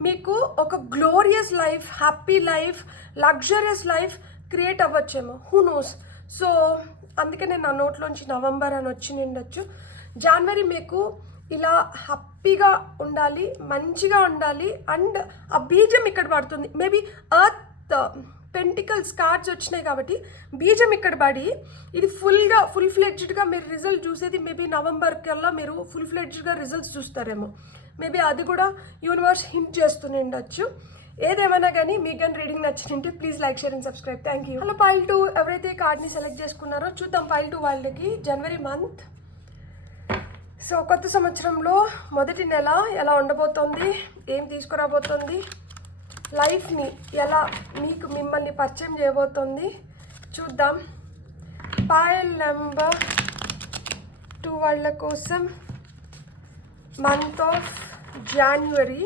మీకు ఒక glorious life, happy life, luxurious life create అవ్వచ్చేమో, హూ నోస్. సో అందుకే నేను నా నోట్లోంచి నవంబర్ అని వచ్చి నిండొచ్చు. జనవరి మీకు ఇలా హ్యాపీగా ఉండాలి, మంచిగా ఉండాలి. అండ్ ఆ బీజం ఇక్కడ పడుతుంది. మేబీ ఎర్త్ పెంటికల్స్ కార్డ్స్ వచ్చినాయి కాబట్టి బీజం ఇక్కడ పడి ఇది ఫుల్ ఫ్లెడ్జ్డ్గా మీరు రిజల్ట్ చూసేది మేబీ నవంబర్ కల్లా మీరు ఫుల్ ఫ్లెడ్జ్డ్గా రిజల్ట్స్ చూస్తారేమో. మేబీ అది కూడా యూనివర్స్ హింట్ చేస్తూనే ఉండొచ్చు. ఏదేమైనా కానీ మీకు కానీ రీడింగ్ నచ్చినట్టే please like, share and subscribe. Thank you. Hello pile 2 ఎవరైతే కార్డ్ని సెలెక్ట్ చేసుకున్నారో చూద్దాం. పైల్ 2 వాళ్ళకి జనవరి మంత్. సో కొత్త సంవత్సరంలో మొదటి నెల ఎలా ఉండబోతోంది, ఏం తీసుకురాబోతోంది, లైఫ్ని ఎలా మిమ్మల్ని పరిచయం చేయబోతోంది చూద్దాం. పైల్ నెంబర్ 2 వాళ్ళ కోసం మంత్ ఆఫ్ జాన్వరి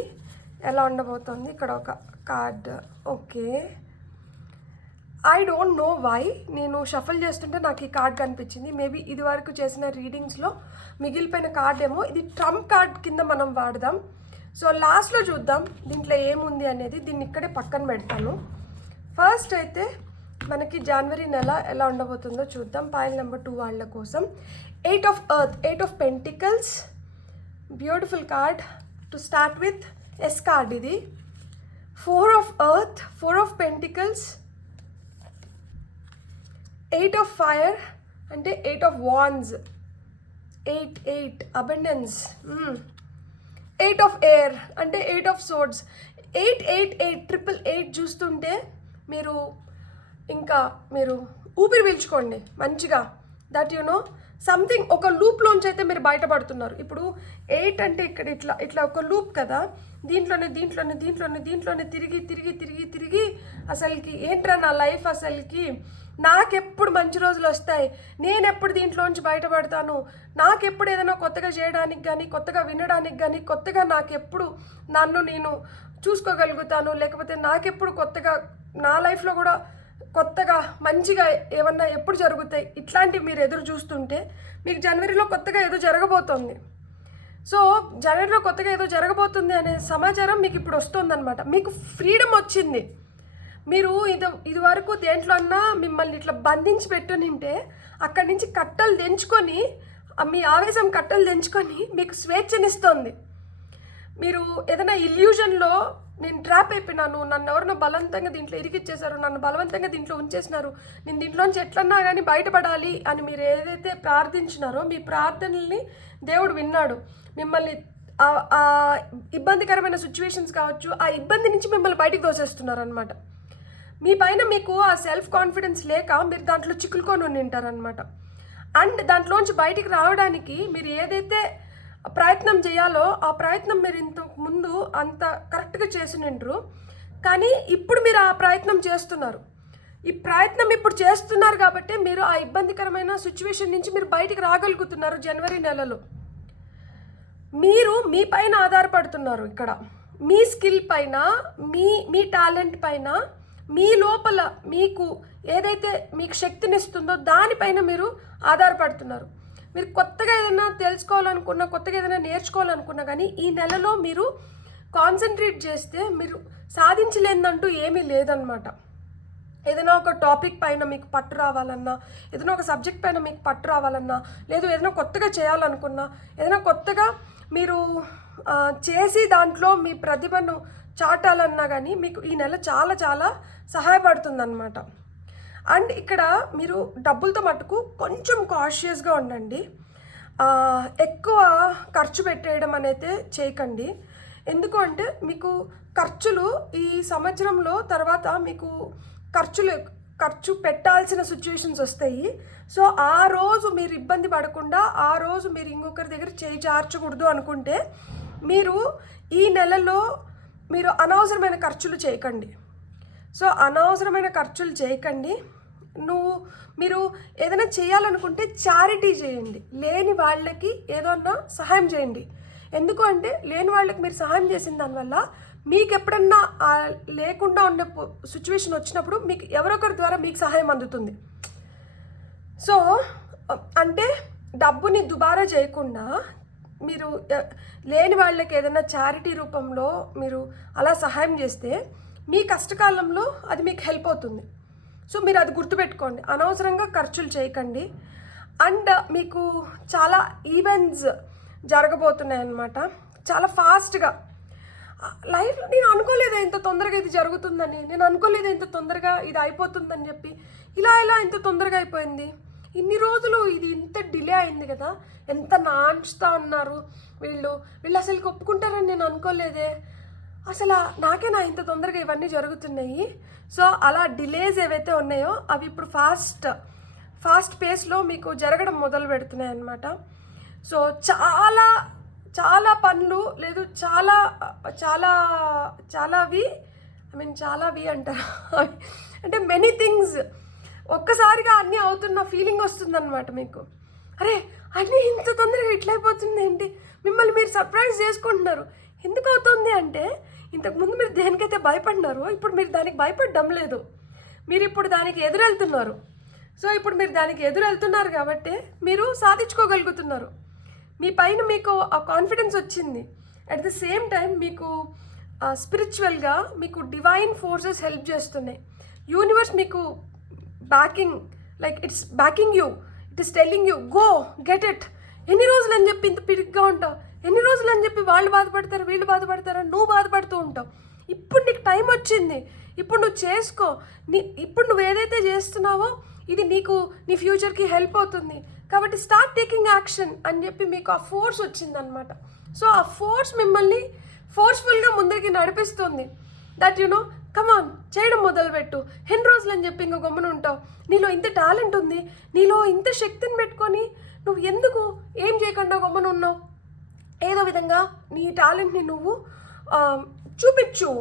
ఎలా ఉండబోతోంది. ఇక్కడ ఒక card. Okay, I don't know why నేను షఫల్ చేస్తుంటే నాకు ఈ కార్డ్ కనిపించింది. మేబీ ఇది వరకు చేసిన రీడింగ్స్లో మిగిలిపోయిన కార్డ్ ఏమో. ఇది ట్రంప్ కార్డ్ కింద మనం వాడదాం. సో లాస్ట్లో చూద్దాం దీంట్లో ఏముంది అనేది. దీన్ని ఇక్కడే పక్కన పెడతాను. ఫస్ట్ అయితే మనకి జనవరి నెల ఎలా ఉండబోతుందో చూద్దాం. పైల్ నెంబర్ 2 వాళ్ళ కోసం 8 of earth, 8 of pentacles, beautiful card to start with. Yes card ఇది. 4 of earth, 4 of pentacles, 8 of fire అంటే 8 of wands, 8 abundance, eight of air అంటే 8 ఆఫ్ సోర్డ్స్, 888 చూస్తుంటే మీరు ఇంకా మీరు ఊపిరి పీల్చుకోండి మంచిగా. దట్ సంథింగ్ ఒక లూప్లోంచి అయితే మీరు బయటపడుతున్నారు. ఇప్పుడు 8 అంటే ఇక్కడ ఇట్లా ఇట్లా ఒక లూప్ కదా, దీంట్లోనే తిరిగి అసలుకి ఏంట్రా నా లైఫ్, అసలుకి నాకెప్పుడు మంచి రోజులు వస్తాయి, నేను ఎప్పుడు దీంట్లోంచి బయటపడతాను, నాకెప్పుడు ఏదైనా కొత్తగా చేయడానికి కానీ, కొత్తగా వినడానికి కానీ, కొత్తగా నాకెప్పుడు నన్ను నేను చూసుకోగలుగుతాను, లేకపోతే నాకెప్పుడు కొత్తగా నా లైఫ్లో కూడా కొత్తగా మంచిగా ఏమన్నా ఎప్పుడు జరుగుతాయి, ఇట్లాంటివి మీరు ఎదురు చూస్తుంటే మీకు జనవరిలో కొత్తగా ఏదో జరగబోతోంది. సో జనవరిలో కొత్తగా ఏదో జరగబోతుంది అనే సమాచారం మీకు ఇప్పుడు వస్తుందన్నమాట. మీకు ఫ్రీడమ్ వచ్చింది. మీరు ఇది వరకు దేంట్లో అన్నా మిమ్మల్ని ఇట్లా బంధించి పెట్టునింటే అక్కడి నుంచి కట్టలు తెంచుకొని, మీ ఆవేశం కట్టలు తెంచుకొని మీకు స్వేచ్ఛనిస్తుంది. మీరు ఏదైనా ఇల్యూజన్లో నేను ట్రాప్ అయిపోయినాను, నన్ను ఎవరినో బలవంతంగా దీంట్లో ఇరికిచ్చేశారు, నన్ను బలవంతంగా దీంట్లో ఉంచేసినారు, నేను దీంట్లోంచి ఎట్లన్నా కానీ బయటపడాలి అని మీరు ఏదైతే ప్రార్థించినారో మీ ప్రార్థనల్ని దేవుడు విన్నాడు. మిమ్మల్ని ఆ ఇబ్బందికరమైన సిచ్యువేషన్స్ కావచ్చు, ఆ ఇబ్బంది నుంచి మిమ్మల్ని బయటికి తోసేస్తున్నారు అనమాట. మీ పైన మీకు ఆ సెల్ఫ్ కాన్ఫిడెన్స్ లేక మీరు దాంట్లో చిక్కులుకొని ఉంటారనమాట. అండ్ దాంట్లోంచి బయటికి రావడానికి మీరు ఏదైతే ప్రయత్నం చేయాలో ఆ ప్రయత్నం మీరు ఇంతకు ముందు అంత కరెక్ట్గా చేసినంటారు, కానీ ఇప్పుడు మీరు ఆ ప్రయత్నం చేస్తున్నారు. ఈ ప్రయత్నం ఇప్పుడు చేస్తున్నారు కాబట్టి మీరు ఆ ఇబ్బందికరమైన సిచ్యువేషన్ నుంచి మీరు బయటికి రాగలుగుతున్నారు. జనవరి నెలలో మీరు మీ పైన ఆధారపడుతున్నారు. ఇక్కడ మీ స్కిల్ పైన, మీ టాలెంట్ పైన, మీ లోపల మీకు ఏదైతే మీకు శక్తినిస్తుందో దానిపైన మీరు ఆధారపడుతున్నారు. మీరు కొత్తగా ఏదైనా తెలుసుకోవాలనుకున్నా, కొత్తగా ఏదైనా నేర్చుకోవాలనుకున్నా కానీ ఈ నెలలో మీరు కాన్సన్ట్రేట్ చేస్తే మీరు సాధించలేదంటూ ఏమీ లేదనమాట. ఏదైనా ఒక టాపిక్ పైన మీకు పట్టు రావాలన్నా, ఏదైనా ఒక సబ్జెక్ట్ పైన మీకు పట్టు రావాలన్నా, లేదు ఏదైనా కొత్తగా చేయాలనుకున్నా, ఏదైనా కొత్తగా మీరు చేసి దాంట్లో మీ ప్రతిభను చాటాలన్నా కానీ మీకు ఈ నెల చాలా చాలా సహాయపడుతుందన్నమాట. అండ్ ఇక్కడ మీరు డబ్బులతో మటుకు కొంచెం కాషియస్గా ఉండండి. ఎక్కువ ఖర్చు పెట్టేయడం అనేది చేయకండి. ఎందుకు అంటే మీకు ఖర్చులు ఈ సంవత్సరంలో తర్వాత మీకు ఖర్చు పెట్టాల్సిన సిచ్యువేషన్స్ వస్తాయి. సో ఆ రోజు మీరు ఇబ్బంది పడకుండా, ఆ రోజు మీరు ఇంకొకరి దగ్గర చేయి చార్చకూడదు అనుకుంటే మీరు ఈ నెలలో మీరు అనవసరమైన ఖర్చులు చేయకండి. సో అనవసరమైన ఖర్చులు చేయకండి. మీరు ఏదైనా చేయాలనుకుంటే చారిటీ చేయండి, లేని వాళ్ళకి ఏదన్నా సహాయం చేయండి. ఎందుకు అంటే లేని వాళ్ళకి మీరు సహాయం చేసిన దానివల్ల మీకు ఎప్పుడన్నా లేకుండా ఉన్న సిచ్యువేషన్ వచ్చినప్పుడు మీకు ఎవరొకరి ద్వారా మీకు సహాయం అందుతుంది. సో అంటే డబ్బుని దుబారా చేయకుండా మీరు లేని వాళ్ళకి ఏదైనా చారిటీ రూపంలో మీరు అలా సహాయం చేస్తే మీ కష్టకాలంలో అది మీకు హెల్ప్ అవుతుంది. సో మీరు అది గుర్తుపెట్టుకోండి, అనవసరంగా ఖర్చులు చేయకండి. అండ్ మీకు చాలా ఈవెంట్స్ జరగబోతున్నాయి అన్నమాట, చాలా ఫాస్ట్గా. లైఫ్లో నేను అనుకోలేదు ఇంత తొందరగా ఇది జరుగుతుందని, నేను అనుకోలేదు ఇంత తొందరగా ఇది అయిపోతుందని చెప్పి. ఇలా ఇంత తొందరగా అయిపోయింది. ఇన్ని రోజులు ఇది ఇంత డిలే అయింది కదా, ఎంత నాన్స్తా ఉన్నారు వీళ్ళు అసలు ఒప్పుకుంటారని నేను అనుకోలేదే, అసలు నాకేనా ఇంత తొందరగా ఇవన్నీ జరుగుతున్నాయి. సో అలా డిలేస్ ఏవైతే ఉన్నాయో అవి ఇప్పుడు ఫాస్ట్ పేస్లో మీకు జరగడం మొదలు పెడుతున్నాయి అన్నమాట. సో చాలా పనులు లేదు చాలావి అంటారు అంటే మెనీ థింగ్స్ ఒక్కసారిగా అన్నీ అవుతున్న ఫీలింగ్ వస్తుందన్నమాట మీకు. అరే అన్నీ ఇంత తొందరగా ఇట్లయిపోతుంది ఏంటి, మిమ్మల్ని మీరు సర్ప్రైజ్ చేసుకుంటున్నారు. ఎందుకు అవుతుంది అంటే ఇంతకుముందు మీరు దేనికైతే భయపడినారో ఇప్పుడు మీరు దానికి భయపడడం లేదు, మీరు ఇప్పుడు దానికి ఎదురెళ్తున్నారు. సో ఇప్పుడు మీరు దానికి ఎదురెళ్తున్నారు కాబట్టి మీరు సాధించుకోగలుగుతున్నారు. మీ పైన మీకు ఆ కాన్ఫిడెన్స్ వచ్చింది. అట్ ద సేమ్ టైం మీకు స్పిరిచువల్గా మీకు డివైన్ ఫోర్సెస్ హెల్ప్ చేస్తున్నాయి. యూనివర్స్ మీకు backing, like it's backing you, it is telling you go get it. ఎన్ని రోజులు అని చెప్పి ఇంత పిరిగ్గా ఉంటావు, ఎన్ని రోజులు అని చెప్పి వాళ్ళు బాధపడతారు వీళ్ళు బాధపడతారు నువ్వు బాధపడుతూ ఉంటావు. ఇప్పుడు నీకు టైం వచ్చింది, ఇప్పుడు నువ్వు చేసుకో. ఇప్పుడు నువ్వు ఏదైతే చేస్తున్నావో ఇది నీకు నీ ఫ్యూచర్కి హెల్ప్ అవుతుంది కాబట్టి స్టార్ట్ టేకింగ్ యాక్షన్ అని చెప్పి మీకు ఆ ఫోర్స్ వచ్చిందనమాట. సో ఆ ఫోర్స్ మిమ్మల్ని ఫోర్స్ఫుల్గా ముందరికి నడిపిస్తుంది. దట్ కమాన్ చేయడం మొదలుపెట్టు. ఎన్ని రోజులు అని చెప్పి ఇంకో గమ్మున ఉంటావు? నీలో ఇంత టాలెంట్ ఉంది, నీలో ఇంత శక్తిని పెట్టుకొని నువ్వు ఎందుకు ఏం చేయకుండా గమ్మున ఉన్నావు? ఏదో విధంగా నీ టాలెంట్ని నువ్వు చూపించు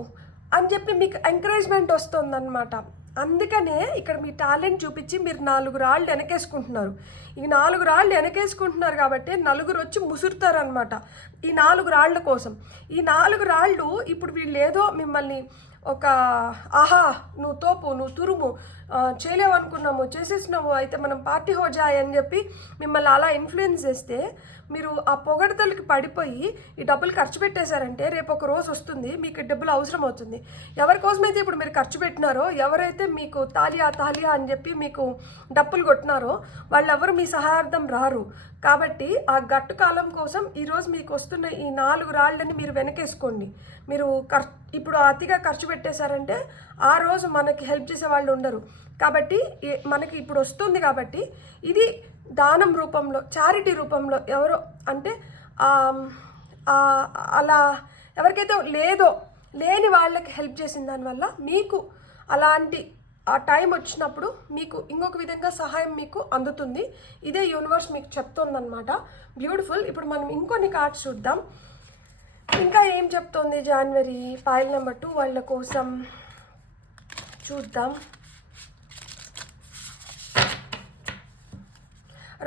అని చెప్పి మీకు ఎంకరేజ్మెంట్ వస్తుందన్నమాట. అందుకనే ఇక్కడ మీ టాలెంట్ చూపించి మీరు 4 రాళ్ళు వెనకేసుకుంటున్నారు. ఈ 4 రాళ్ళు వెనకేసుకుంటున్నారు కాబట్టి నలుగురు వచ్చి ముసురుతారనమాట ఈ 4 రాళ్ల కోసం. ఈ 4 రాళ్ళు ఇప్పుడు వీళ్ళు ఏదో మిమ్మల్ని ఒక ఆహా నువ్వు తోపు, నువ్వు తురుము, చేయలేవు అనుకున్నాము, చేసేసినావు, అయితే మనం పార్టీ హోజాయి అని చెప్పి మిమ్మల్ని అలా ఇన్ఫ్లుయెన్స్ చేస్తే మీరు ఆ పొగడతలకి పడిపోయి ఈ డబ్బులు ఖర్చు పెట్టేశారంటే రేపు ఒక రోజు వస్తుంది మీకు డబ్బులు అవసరం అవుతుంది. ఎవరి కోసమైతే ఇప్పుడు మీరు ఖర్చు పెట్టినారో, ఎవరైతే మీకు తాలియా అని చెప్పి మీకు డబ్బులు కొట్టినారో వాళ్ళెవరు మీ సహాయార్థం రారు. కాబట్టి ఆ గట్టు కాలం కోసం ఈరోజు మీకు వస్తున్న ఈ 4 రాళ్ళని మీరు వెనకేసుకోండి. మీరు ఇప్పుడు అతిగా ఖర్చు పెట్టేశారంటే ఆ రోజు మనకి హెల్ప్ చేసే వాళ్ళు ఉండరు. కాబట్టి మనకి ఇప్పుడు వస్తుంది కాబట్టి ఇది దానం రూపంలో, చారిటీ రూపంలో ఎవరో అంటే అలా ఎవరికైతే లేని వాళ్ళకి హెల్ప్ చేసిన దానివల్ల మీకు అలాంటి ఆ టైం వచ్చినప్పుడు మీకు ఇంకొక విధంగా సహాయం మీకు అందుతుంది. ఇదే యూనివర్స్ మీకు చెప్తుందన్నమాట. బ్యూటిఫుల్. ఇప్పుడు మనం ఇంకొన్ని కార్డ్స్ చూద్దాం. ఇంకా ఏం చెప్తోంది జనవరి ఫైల్ నెంబర్ 2 వాళ్ళ కోసం చూద్దాం.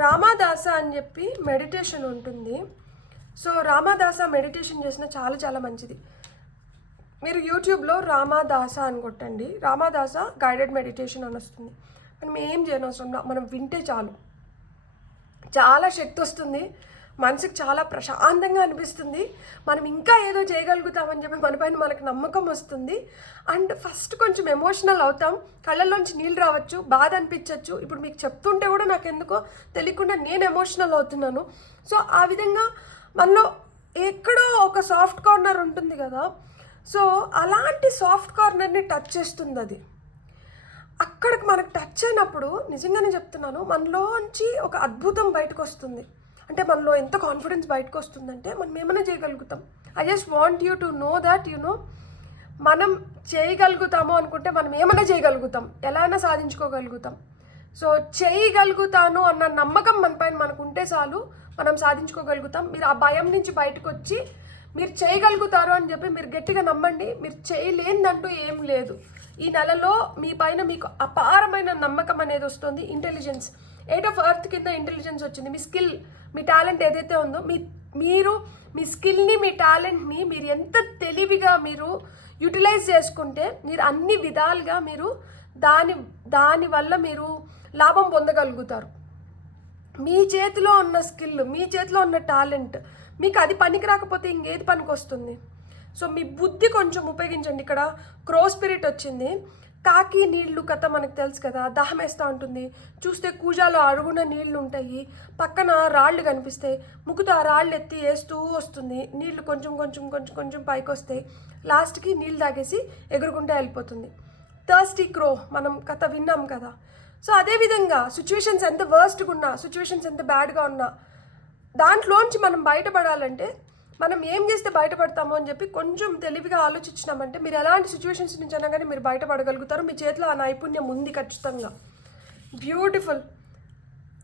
రామాదాస అని చెప్పి మెడిటేషన్ ఉంటుంది. సో రామాదాస మెడిటేషన్ చేసిన చాలా చాలా మంచిది. మీరు యూట్యూబ్లో రామాదాస అని కొట్టండి. రామాదాస గైడెడ్ మెడిటేషన్ అని వస్తుంది. మనం ఏం చేయనవసరం, మనం వింటే చాలు, చాలా శక్తి వస్తుంది, మనసుకు చాలా ప్రశాంతంగా అనిపిస్తుంది, మనం ఇంకా ఏదో చేయగలుగుతామని చెప్పి మనపైన మనకు నమ్మకం వస్తుంది. అండ్ ఫస్ట్ కొంచెం ఎమోషనల్ అవుతాం, కళ్ళల్లోంచి నీళ్ళు రావచ్చు, బాధ అనిపించవచ్చు. ఇప్పుడు మీకు చెప్తుంటే కూడా నాకు ఎందుకో తెలియకుండా నేను ఎమోషనల్ అవుతున్నాను. సో ఆ విధంగా మనలో ఎక్కడో ఒక సాఫ్ట్ కార్నర్ ఉంటుంది కదా, సో అలాంటి సాఫ్ట్ కార్నర్ని టచ్ చేస్తుంది అది. అక్కడికి మనకు టచ్ అయినప్పుడు నిజంగానే చెప్తున్నాను, మనలోంచి ఒక అద్భుతం బయటకు వస్తుంది. అంటే మనలో ఎంత కాన్ఫిడెన్స్ బయటకు వస్తుందంటే మనం ఏమైనా చేయగలుగుతాం. I just want you to know that మనం చేయగలుగుతాము అనుకుంటే మనం ఏమైనా చేయగలుగుతాం, ఎలా అయినా సాధించుకోగలుగుతాం. సో చేయగలుగుతాను అన్న నమ్మకం మన పైన మనకు ఉంటే చాలు, మనం సాధించుకోగలుగుతాం. మీరు ఆ భయం నుంచి బయటకు వచ్చి మీరు చేయగలుగుతారు అని చెప్పి మీరు గట్టిగా నమ్మండి. మీరు చేయలేనిదంటూ ఏం లేదు. ఈ నెలలో మీ పైన మీకు అపారమైన నమ్మకం అనేది వస్తుంది. ఇంటెలిజెన్స్, 8 ఆఫ్ ఎర్త్ కింద ఇంటెలిజెన్స్ వచ్చింది. మీ స్కిల్, మీ టాలెంట్ ఏదైతే ఉందో మీరు మీ స్కిల్ని, మీ టాలెంట్ని మీరు ఎంత తెలివిగా మీరు యూటిలైజ్ చేసుకుంటే మీరు అన్ని విధాలుగా మీరు దానివల్ల మీరు లాభం పొందగలుగుతారు. మీ చేతిలో ఉన్న స్కిల్, మీ చేతిలో ఉన్న టాలెంట్ మీకు అది పనికి రాకపోతే ఇంకేది పనికి వస్తుంది? సో మీ బుద్ధి కొంచెం ఉపయోగించండి. ఇక్కడ క్రో స్పిరిట్ వచ్చింది. కాకి నీళ్లు కథ మనకు తెలుసు కదా, దాహం వేస్తూ ఉంటుంది. చూస్తే కూజాలో అడుగున నీళ్లు ఉంటాయి, పక్కన రాళ్ళు కనిపిస్తాయి, ముక్కుతో ఆ రాళ్ళు ఎత్తి వేస్తూ వస్తుంది. నీళ్లు కొంచెం కొంచెం కొంచెం కొంచెం పైకి వస్తాయి, లాస్ట్కి నీళ్ళు తాగేసి ఎగురుకుంటే వెళ్ళిపోతుంది. థర్స్టీ క్రో మనం కథ విన్నాం కదా. సో అదేవిధంగా సిచ్యువేషన్స్ ఎంత వర్స్ట్గా ఉన్నా, సిచ్యువేషన్స్ ఎంత బ్యాడ్గా ఉన్నా, దాంట్లోంచి మనం బయటపడాలంటే మనం ఏం చేస్తే బయటపడతామో అని చెప్పి కొంచెం తెలివిగా ఆలోచించినామంటే మీరు ఎలాంటి సిచ్యువేషన్స్ నుంచి అయినా కానీ మీరు బయటపడగలుగుతారు. మీ చేతిలో ఆ నైపుణ్యం ఉంది ఖచ్చితంగా. బ్యూటిఫుల్.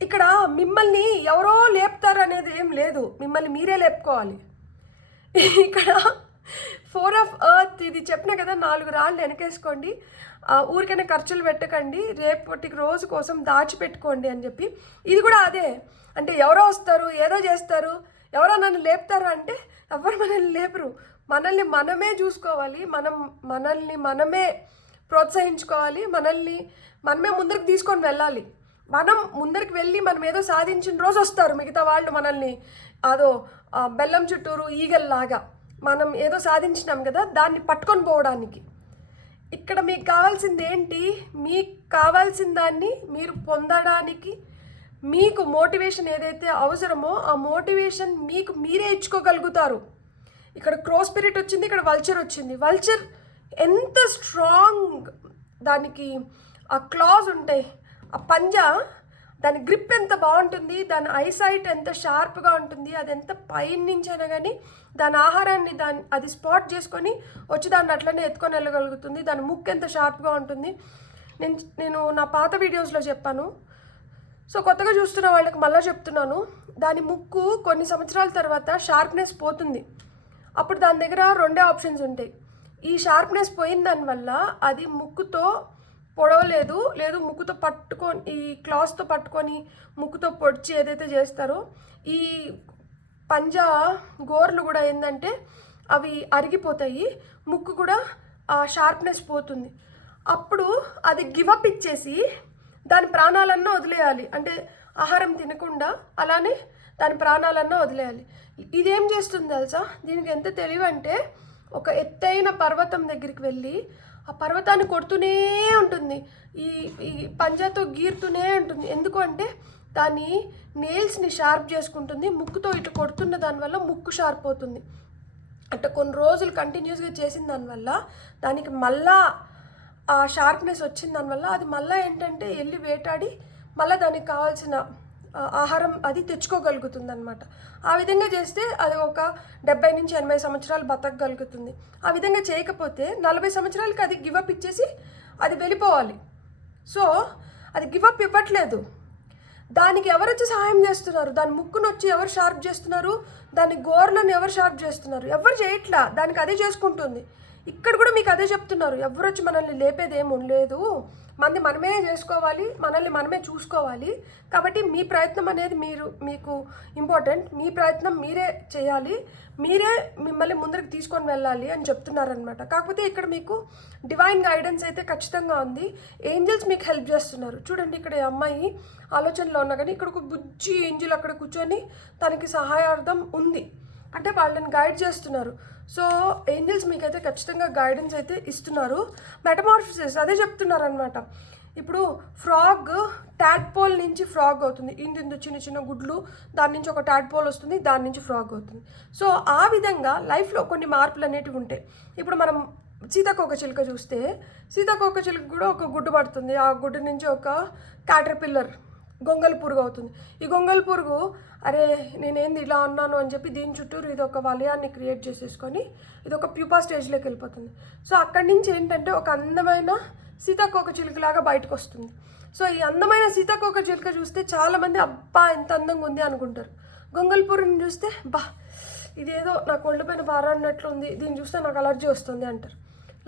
ఇక్కడ మిమ్మల్ని ఎవరో లేపుతారు అనేది ఏం లేదు, మిమ్మల్ని మీరే లేపుకోవాలి. ఇక్కడ 4 ఆఫ్ ఎర్త్ ఇది చెప్పిన కదా, 4 రాళ్ళు వెనకేసుకోండి, ఊరికైనా ఖర్చులు పెట్టకండి, రేపటికి రోజు కోసం దాచిపెట్టుకోండి అని చెప్పి. ఇది కూడా అదే. అంటే ఎవరో వస్తారు, ఏదో చేస్తారు, ఎవరో నన్ను లేపుతారు అంటే ఎవరు మనల్ని లేపరు. మనల్ని మనమే చూసుకోవాలి, మనల్ని మనమే ప్రోత్సహించుకోవాలి, మనమే ముందరికి తీసుకొని వెళ్ళాలి. మనం ముందరికి వెళ్ళి మనం ఏదో సాధించిన రోజు వస్తారు మిగతా వాళ్ళు మనల్ని అదో బెల్లం చుట్టూరు ఈగల్లాగా మనం ఏదో సాధించినాం కదా దాన్ని పట్టుకొని పోవడానికి. ఇక్కడ మీకు కావాల్సింది ఏంటి? మీకు కావాల్సిన దాన్ని మీరు పొందడానికి మీకు మోటివేషన్ ఏదైతే అవసరమో ఆ మోటివేషన్ మీకు మీరే ఇచ్చుకోగలుగుతారు. ఇక్కడ క్రో స్పిరిట్ వచ్చింది, ఇక్కడ వల్చర్ వచ్చింది. వల్చర్ ఎంత స్ట్రాంగ్, దానికి ఆ క్లాస్ ఉంటాయి, ఆ పంజా దాని గ్రిప్ ఎంత బాగుంటుంది, దాని ఐసైట్ ఎంత షార్ప్గా ఉంటుంది, అది ఎంత పైన నుంచి అయినా కానీ దాని ఆహారాన్ని అది స్పాట్ చేసుకొని వచ్చి దాన్ని అట్లనే ఎత్తుకొని వెళ్ళగలుగుతుంది. దాని ముక్కు ఎంత షార్ప్గా ఉంటుంది. నేను నా పాత వీడియోస్లో చెప్పాను. సో కొత్తగా చూస్తున్న వాళ్ళకి మళ్ళీ చెప్తున్నాను, దాని ముక్కు కొన్ని సంవత్సరాల తర్వాత షార్ప్నెస్ పోతుంది. అప్పుడు దాని దగ్గర 2 ఆప్షన్స్ ఉంటాయి. ఈ షార్ప్నెస్ పోయిన దానివల్ల అది ముక్కుతో పొడవలేదు, లేదు ముక్కుతో పట్టుకొని ఈ క్లాత్తో పట్టుకొని ముక్కుతో పొడిచి ఏదైతే చేస్తారో ఈ పంజా గోర్లు కూడా ఏంటంటే అవి అరిగిపోతాయి, ముక్కు కూడా ఆ షార్ప్నెస్ పోతుంది. అప్పుడు అది గివప్ ఇచ్చేసి దాని ప్రాణాలన్నా వదిలేయాలి, అంటే ఆహారం తినకుండా అలానే దాని ప్రాణాలన్నా వదిలేయాలి. ఇదేం చేస్తుంది తెలుసా, దీనికి ఎంత తెలివంటే ఒక ఎత్తైన పర్వతం దగ్గరికి వెళ్ళి ఆ పర్వతాన్ని కొడుతూనే ఉంటుంది, ఈ పంజాతో గీరుతూనే ఉంటుంది. ఎందుకు అంటే దాని నెయిల్స్ని షార్ప్ చేసుకుంటుంది. ముక్కుతో ఇటు కొడుతున్న దానివల్ల ముక్కు షార్ప్ అవుతుంది. అంటే కొన్ని రోజులు కంటిన్యూస్గా చేసిన దానివల్ల దానికి మళ్ళా ఆ షార్ప్నెస్ వచ్చిన దానివల్ల అది మళ్ళీ ఏంటంటే వెళ్ళి వేటాడి మళ్ళీ దానికి కావాల్సిన ఆహారం అది తెచ్చుకోగలుగుతుంది అనమాట. ఆ విధంగా చేస్తే అది ఒక 70 నుంచి 80 సంవత్సరాలు బతకగలుగుతుంది. ఆ విధంగా చేయకపోతే 40 సంవత్సరాలకి అది గివప్ ఇచ్చేసి అది వెళ్ళిపోవాలి. సో అది గివప్ ఇవ్వట్లేదు. దానికి ఎవరు వచ్చి సహాయం చేస్తున్నారు, దాని ముక్కును వచ్చి ఎవరు షార్ప్ చేస్తున్నారు, దాని గోర్లను ఎవరు షార్ప్ చేస్తున్నారు, ఎవరు చేయట్లా, దానికి అదే చేసుకుంటుంది. ఇక్కడ కూడా మీకు అదే చెప్తున్నారు, ఎవరు వచ్చి మనల్ని లేపేది ఏమి ఉండలేదు, మనమే చేసుకోవాలి, మనల్ని మనమే చూసుకోవాలి. కాబట్టి మీ ప్రయత్నం అనేది మీకు ఇంపార్టెంట్, మీ ప్రయత్నం మీరే చేయాలి, మీరే మిమ్మల్ని ముందరికి తీసుకొని వెళ్ళాలి అని చెప్తున్నారనమాట. కాకపోతే ఇక్కడ మీకు డివైన్ గైడెన్స్ అయితే ఖచ్చితంగా ఉంది. ఏంజల్స్ మీకు హెల్ప్ చేస్తున్నారు. చూడండి, ఇక్కడ ఈ అమ్మాయి ఆలోచనలో ఉన్నా కానీ ఇక్కడ ఒక బుజ్జి ఏంజల్ అక్కడ కూర్చొని తనకి సహాయార్థం ఉంది, అంటే వాళ్ళని గైడ్ చేస్తున్నారు. సో ఏంజల్స్ మీకైతే ఖచ్చితంగా గైడెన్స్ అయితే ఇస్తున్నారు. మెటమార్ఫిసిస్ అదే చెప్తున్నారు అనమాట. ఇప్పుడు ఫ్రాగ్ ట్యాడ్పోల్ నుంచి ఫ్రాగ్ అవుతుంది, ఇంత చిన్న చిన్న గుడ్లు, దాని నుంచి ఒక ట్యాడ్పోల్ వస్తుంది, దాని నుంచి ఫ్రాగ్ అవుతుంది. సో ఆ విధంగా లైఫ్లో కొన్ని మార్పులు అనేటివి ఉంటాయి. ఇప్పుడు మనం సీతాకోకచిలుక చూస్తే సీతాకోకచిలుక కూడా ఒక గుడ్డు పడుతుంది, ఆ గుడ్డు నుంచి ఒక క్యాటర్పిల్లర్ గొంగళి పురుగు అవుతుంది. ఈ గొంగళి పురుగు అరే నేనేంది ఇలా ఉన్నాను అని చెప్పి దీని చుట్టూరు ఇది ఒక వలయాన్ని క్రియేట్ చేసేసుకొని ఇది ఒక ప్యూపా స్టేజ్లోకి వెళ్ళిపోతుంది. సో అక్కడి నుంచి ఏంటంటే ఒక అందమైన సీతాకోకచిలుకలాగా బయటకు వస్తుంది. సో ఈ అందమైన సీతాకోకచిలుక చూస్తే చాలామంది అబ్బా ఎంత అందంగా ఉంది అనుకుంటారు. గొంగళి పురుగుని చూస్తే బా ఇదేదో నాకు ఒళ్ళపైన పారాడినట్లు ఉంది, దీన్ని చూస్తే నాకు అలర్జీ వస్తుంది అంటారు.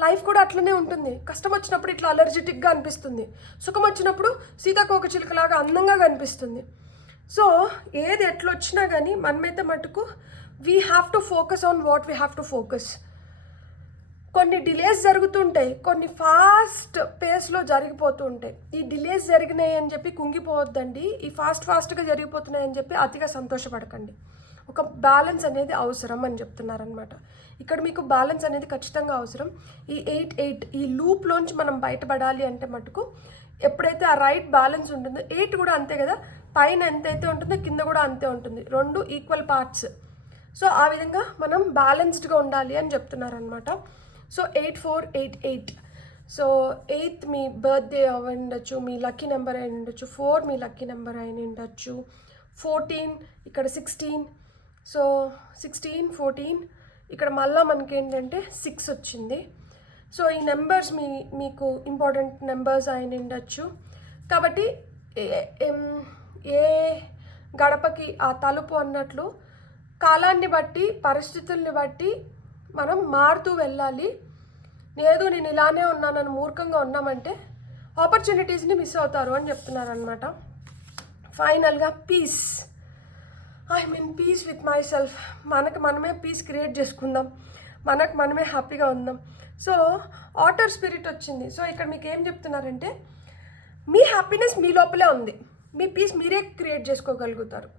లైఫ్ కూడా అట్లనే ఉంటుంది. కష్టం వచ్చినప్పుడు ఇట్లా అలర్జెటిక్గా అనిపిస్తుంది, సుఖం వచ్చినప్పుడు సీతాకోకచిలుకలాగా అందంగా కనిపిస్తుంది. సో ఏది ఎట్లొచ్చినా కానీ మనమైతే మటుకు we have to focus on what we have to focus. కొన్ని డిలేస్ జరుగుతుంటాయి, కొన్ని ఫాస్ట్ పేస్లో జరిగిపోతూ ఉంటాయి. ఈ డిలేస్ జరిగినాయి అని చెప్పి కుంగిపోవద్దండి, ఈ ఫాస్ట్గా జరిగిపోతున్నాయి అని చెప్పి అతిగా సంతోషపడకండి. ఒక బ్యాలెన్స్ అనేది అవసరం అని చెప్తున్నారనమాట. ఇక్కడ మీకు బ్యాలెన్స్ అనేది ఖచ్చితంగా అవసరం. ఈ 8 ఈ లూప్లోంచి మనం బయటపడాలి అంటే మటుకు ఎప్పుడైతే ఆ రైట్ బ్యాలెన్స్ ఉంటుందో 8 కూడా అంతే కదా, పైన ఎంతైతే ఉంటుందో కింద కూడా అంతే ఉంటుంది, 2 ఈక్వల్ పార్ట్స్. సో ఆ విధంగా మనం బ్యాలెన్స్డ్గా ఉండాలి అని చెప్తున్నారనమాట. సో 8488, సో 8 మీ బర్త్డే అయి ఉండొచ్చు, మీ లక్కీ నెంబర్ అయి ఉండొచ్చు, 4 మీ లక్కీ నెంబర్ అయి ఉండొచ్చు, 14 ఇక్కడ 16, సో 16 14 ఇక్కడ మళ్ళీ మనకి ఏంటంటే 6 వచ్చింది. సో ఈ నెంబర్స్ మీకు ఇంపార్టెంట్ నెంబర్స్ అయిన ఉండొచ్చు. కాబట్టి ఏ గడపకి ఆ తలుపు అన్నట్లు కాలాన్ని బట్టి పరిస్థితుల్ని బట్టి మనం మారుతూ వెళ్ళాలి. లేదు నేను ఇలానే ఉన్నానని మూర్ఖంగా ఉన్నామంటే ఆపర్చునిటీస్ని మిస్ అవుతారు అని చెప్తున్నారనమాట. ఫైనల్గా peace, I mean peace with myself. మనమే పీస్ క్రియేట్ చేసుకుందాం, మనమే హ్యాపీగా ఉందాం. సో ఆటర్ స్పిరిట్ వచ్చింది. సో ఇక్కడ మీకు ఏం చెప్తున్నారంటే మీ హ్యాపీనెస్ మీ లోపలే ఉంది, మీ పీస్ మీరే క్రియేట్ చేసుకోగలుగుతారు.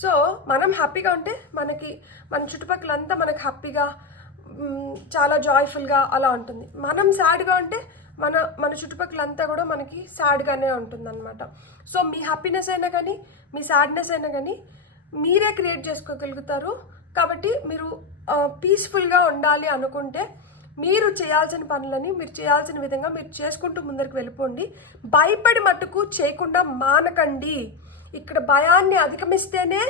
సో మనం హ్యాపీగా ఉంటే మన చుట్టుపక్కలంతా మనకు హ్యాపీగా చాలా జాయ్ఫుల్గా అలా ఉంటుంది. మనం సాడ్గా ఉంటే మన చుట్టుపక్కలంతా కూడా మనకి సాడ్గానే ఉంటుందన్నమాట. సో మీ హ్యాపీనెస్ అయినా కానీ మీ సాడ్నెస్ అయినా కానీ మీరే క్రియేట్ చేసుకోగలుగుతారు. కాబట్టి మీరు పీస్ఫుల్గా ఉండాలి అనుకుంటే మీరు చేయాల్సిన పనులని మీరు చేయాల్సిన విధంగా మీరు చేసుకుంటూ ముందరికి వెళ్ళిపోండి. భయపడి మట్టుకు చేయకుండా మానకండి. ఇక్కడ భయాన్ని అధిగమిస్తేనే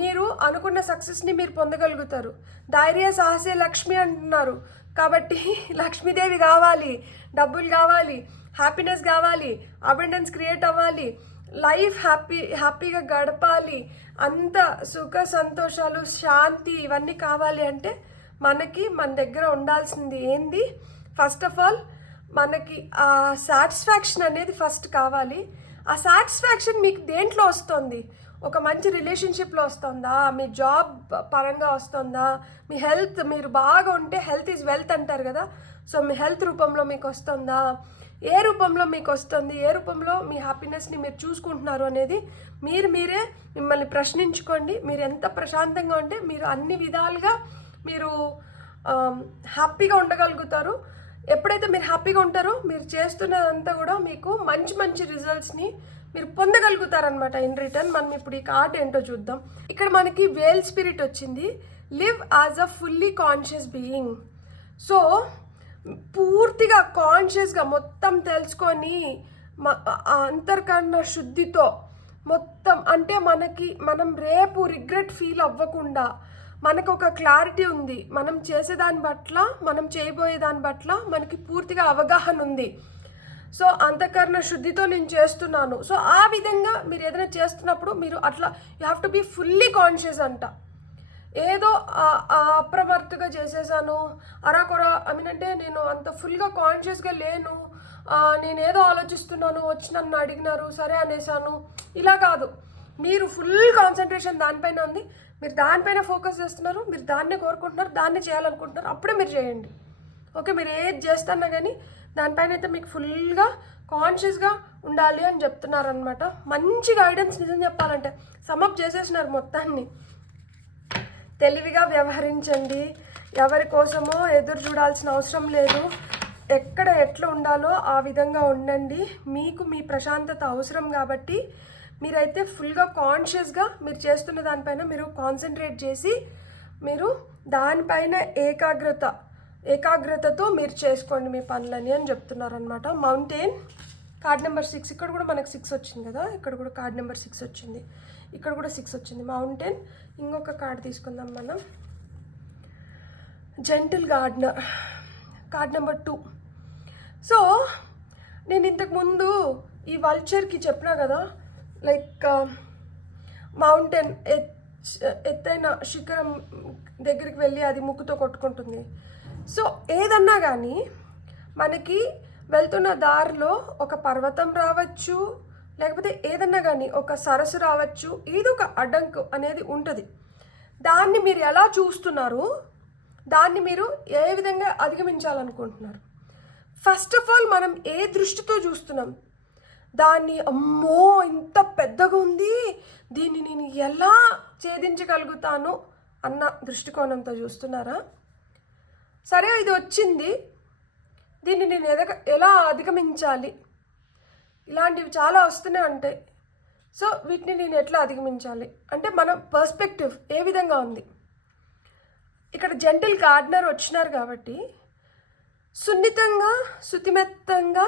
మీరు అనుకున్న సక్సెస్ని మీరు పొందగలుగుతారు. ధైర్య సాహసే లక్ష్మి అంటున్నారు కాబట్టి లక్ష్మీదేవి కావాలి, డబ్బులు కావాలి, హ్యాపీనెస్ కావాలి, అబెండెన్స్ క్రియేట్ అవ్వాలి, లైఫ్ హ్యాపీగా గడపాలి, అంత సుఖ సంతోషాలు శాంతి ఇవన్నీ కావాలి అంటే మన దగ్గర ఉండాల్సింది ఏంది? ఫస్ట్ ఆఫ్ ఆల్ మనకి ఆ సాటిస్ఫాక్షన్ అనేది ఫస్ట్ కావాలి. ఆ సాటిస్ఫాక్షన్ మీకు దేంట్లో వస్తుంది? ఒక మంచి రిలేషన్షిప్లో వస్తుందా? మీ జాబ్ పరంగా వస్తుందా? మీ హెల్త్, మీరు బాగా ఉంటే హెల్త్ ఈజ్ వెల్త్ అంటారు కదా, సో మీ హెల్త్ రూపంలో మీకు వస్తుందా? ఏ రూపంలో మీకు వస్తుంది? ఏ రూపంలో మీ హ్యాపీనెస్ని మీరు చూసుకుంటున్నారు అనేది మీరే మిమ్మల్ని ప్రశ్నించుకోండి. మీరు ఎంత ప్రశాంతంగా ఉంటే మీరు అన్ని విధాలుగా మీరు హ్యాపీగా ఉండగలుగుతారు. ఎప్పుడైతే మీరు హ్యాపీగా ఉంటారో మీరు చేస్తున్నదంతా కూడా మీకు మంచి రిజల్ట్స్ని మీరు పొందగలుగుతారనమాట ఇన్ రిటర్న్. మనం ఇప్పుడు ఈ కార్డ్ ఏంటో చూద్దాం. ఇక్కడ మనకి వేల్ స్పిరిట్ వచ్చింది. Live as a fully conscious being. So పూర్తిగా కాన్షియస్గా మొత్తం తెలుసుకొని అంతర్కరణ శుద్ధితో మొత్తం అంటే మనం రేపు రిగ్రెట్ ఫీల్ అవ్వకుండా మనకు ఒక క్లారిటీ ఉంది. మనం చేసేదాని పట్ల, మనం చేయబోయే దాని పట్ల మనకి పూర్తిగా అవగాహన ఉంది. సో అంతఃకరణ శుద్ధితో నేను చేస్తున్నాను. సో ఆ విధంగా మీరు ఏదైనా చేస్తున్నప్పుడు మీరు అట్లా you have to be fully conscious అంట. ఏదో అప్రమత్తుగా చేసేసాను అరాకొరా అంటే నేను అంత ఫుల్గా కాన్షియస్గా లేను, నేనేదో ఆలోచిస్తున్నాను, వచ్చి నన్ను అడిగినారు సరే అనేసాను, ఇలా కాదు. మీరు ఫుల్ కాన్సన్ట్రేషన్ దానిపైన ఉంది, మీరు దానిపైన ఫోకస్ చేస్తున్నారు, మీరు దాన్నే కోరుకుంటున్నారు, దాన్నే చేయాలనుకుంటున్నారు, అప్పుడే మీరు చేయండి. ఓకే, మీరు ఏది చేస్తున్నా కానీ దానిపైన అయితే మీకు ఫుల్గా కాన్షియస్గా ఉండాలి అని చెప్తున్నారు అనమాట. మంచి గైడెన్స్ నిజం చెప్పాలంటే సమ్అప్ చేసేసినారు మొత్తాన్ని. తెలివిగా వ్యవహరించండి. ఎవరి కోసమో ఎదురు చూడాల్సిన అవసరం లేదు. ఎక్కడ ఎట్లా ఉండాలో ఆ విధంగా ఉండండి. మీకు మీ ప్రశాంతత అవసరం కాబట్టి మీరైతే ఫుల్గా కాన్షియస్గా మీరు చేస్తున్న దానిపైన మీరు కాన్సన్ట్రేట్ చేసి మీరు దానిపైన ఏకాగ్రతతో మీరు చేసుకోండి మీ పనులని అని చెప్తున్నారనమాట. Mountain card number 6. ఇక్కడ కూడా మనకు 6 వచ్చింది కదా, ఇక్కడ కూడా కార్డ్ నెంబర్ 6 వచ్చింది, ఇక్కడ కూడా 6 వచ్చింది. మౌంటైన్. ఇంకొక కార్డ్ తీసుకుందాం మనం. Gentle gardener card number 2. So నేను ఇంతకుముందు ఈ వల్చర్కి చెప్పినా కదా, లైక్ మౌంటైన్ ఎత్తైన శిఖరం దగ్గరికి వెళ్ళి అది ముక్కుతో కొట్టుకుంటుంది. సో ఏదన్నా కానీ మనకి వెళ్తున్న దారిలో ఒక పర్వతం రావచ్చు, లేకపోతే ఏదన్నా కానీ ఒక సరస్సు రావచ్చు, ఏదో ఒక అడ్డంకు అనేది ఉంటుంది. దాన్ని మీరు ఎలా చూస్తున్నారు, దాన్ని మీరు ఏ విధంగా అధిగమించాలనుకుంటున్నారు? ఫస్ట్ ఆఫ్ ఆల్ మనం ఏ దృష్టితో చూస్తున్నాం దాన్ని? అమ్మో ఇంత పెద్దగా ఉంది, దీన్ని నేను ఎలా ఛేదించగలుగుతాను అన్న దృష్టికోణంతో చూస్తున్నారా? సరే ఇది వచ్చింది, దీన్ని నేను ఎలా అధిగమించాలి? ఇలాంటివి చాలా వస్తూనే ఉంటాయి. సో వీటిని నేను ఎట్లా అధిగమించాలి అంటే మన పర్స్పెక్టివ్ ఏ విధంగా ఉంది? ఇక్కడ జెంటిల్ గార్డెనర్ వచ్చినారు కాబట్టి సున్నితంగా శుతిమెత్తంగా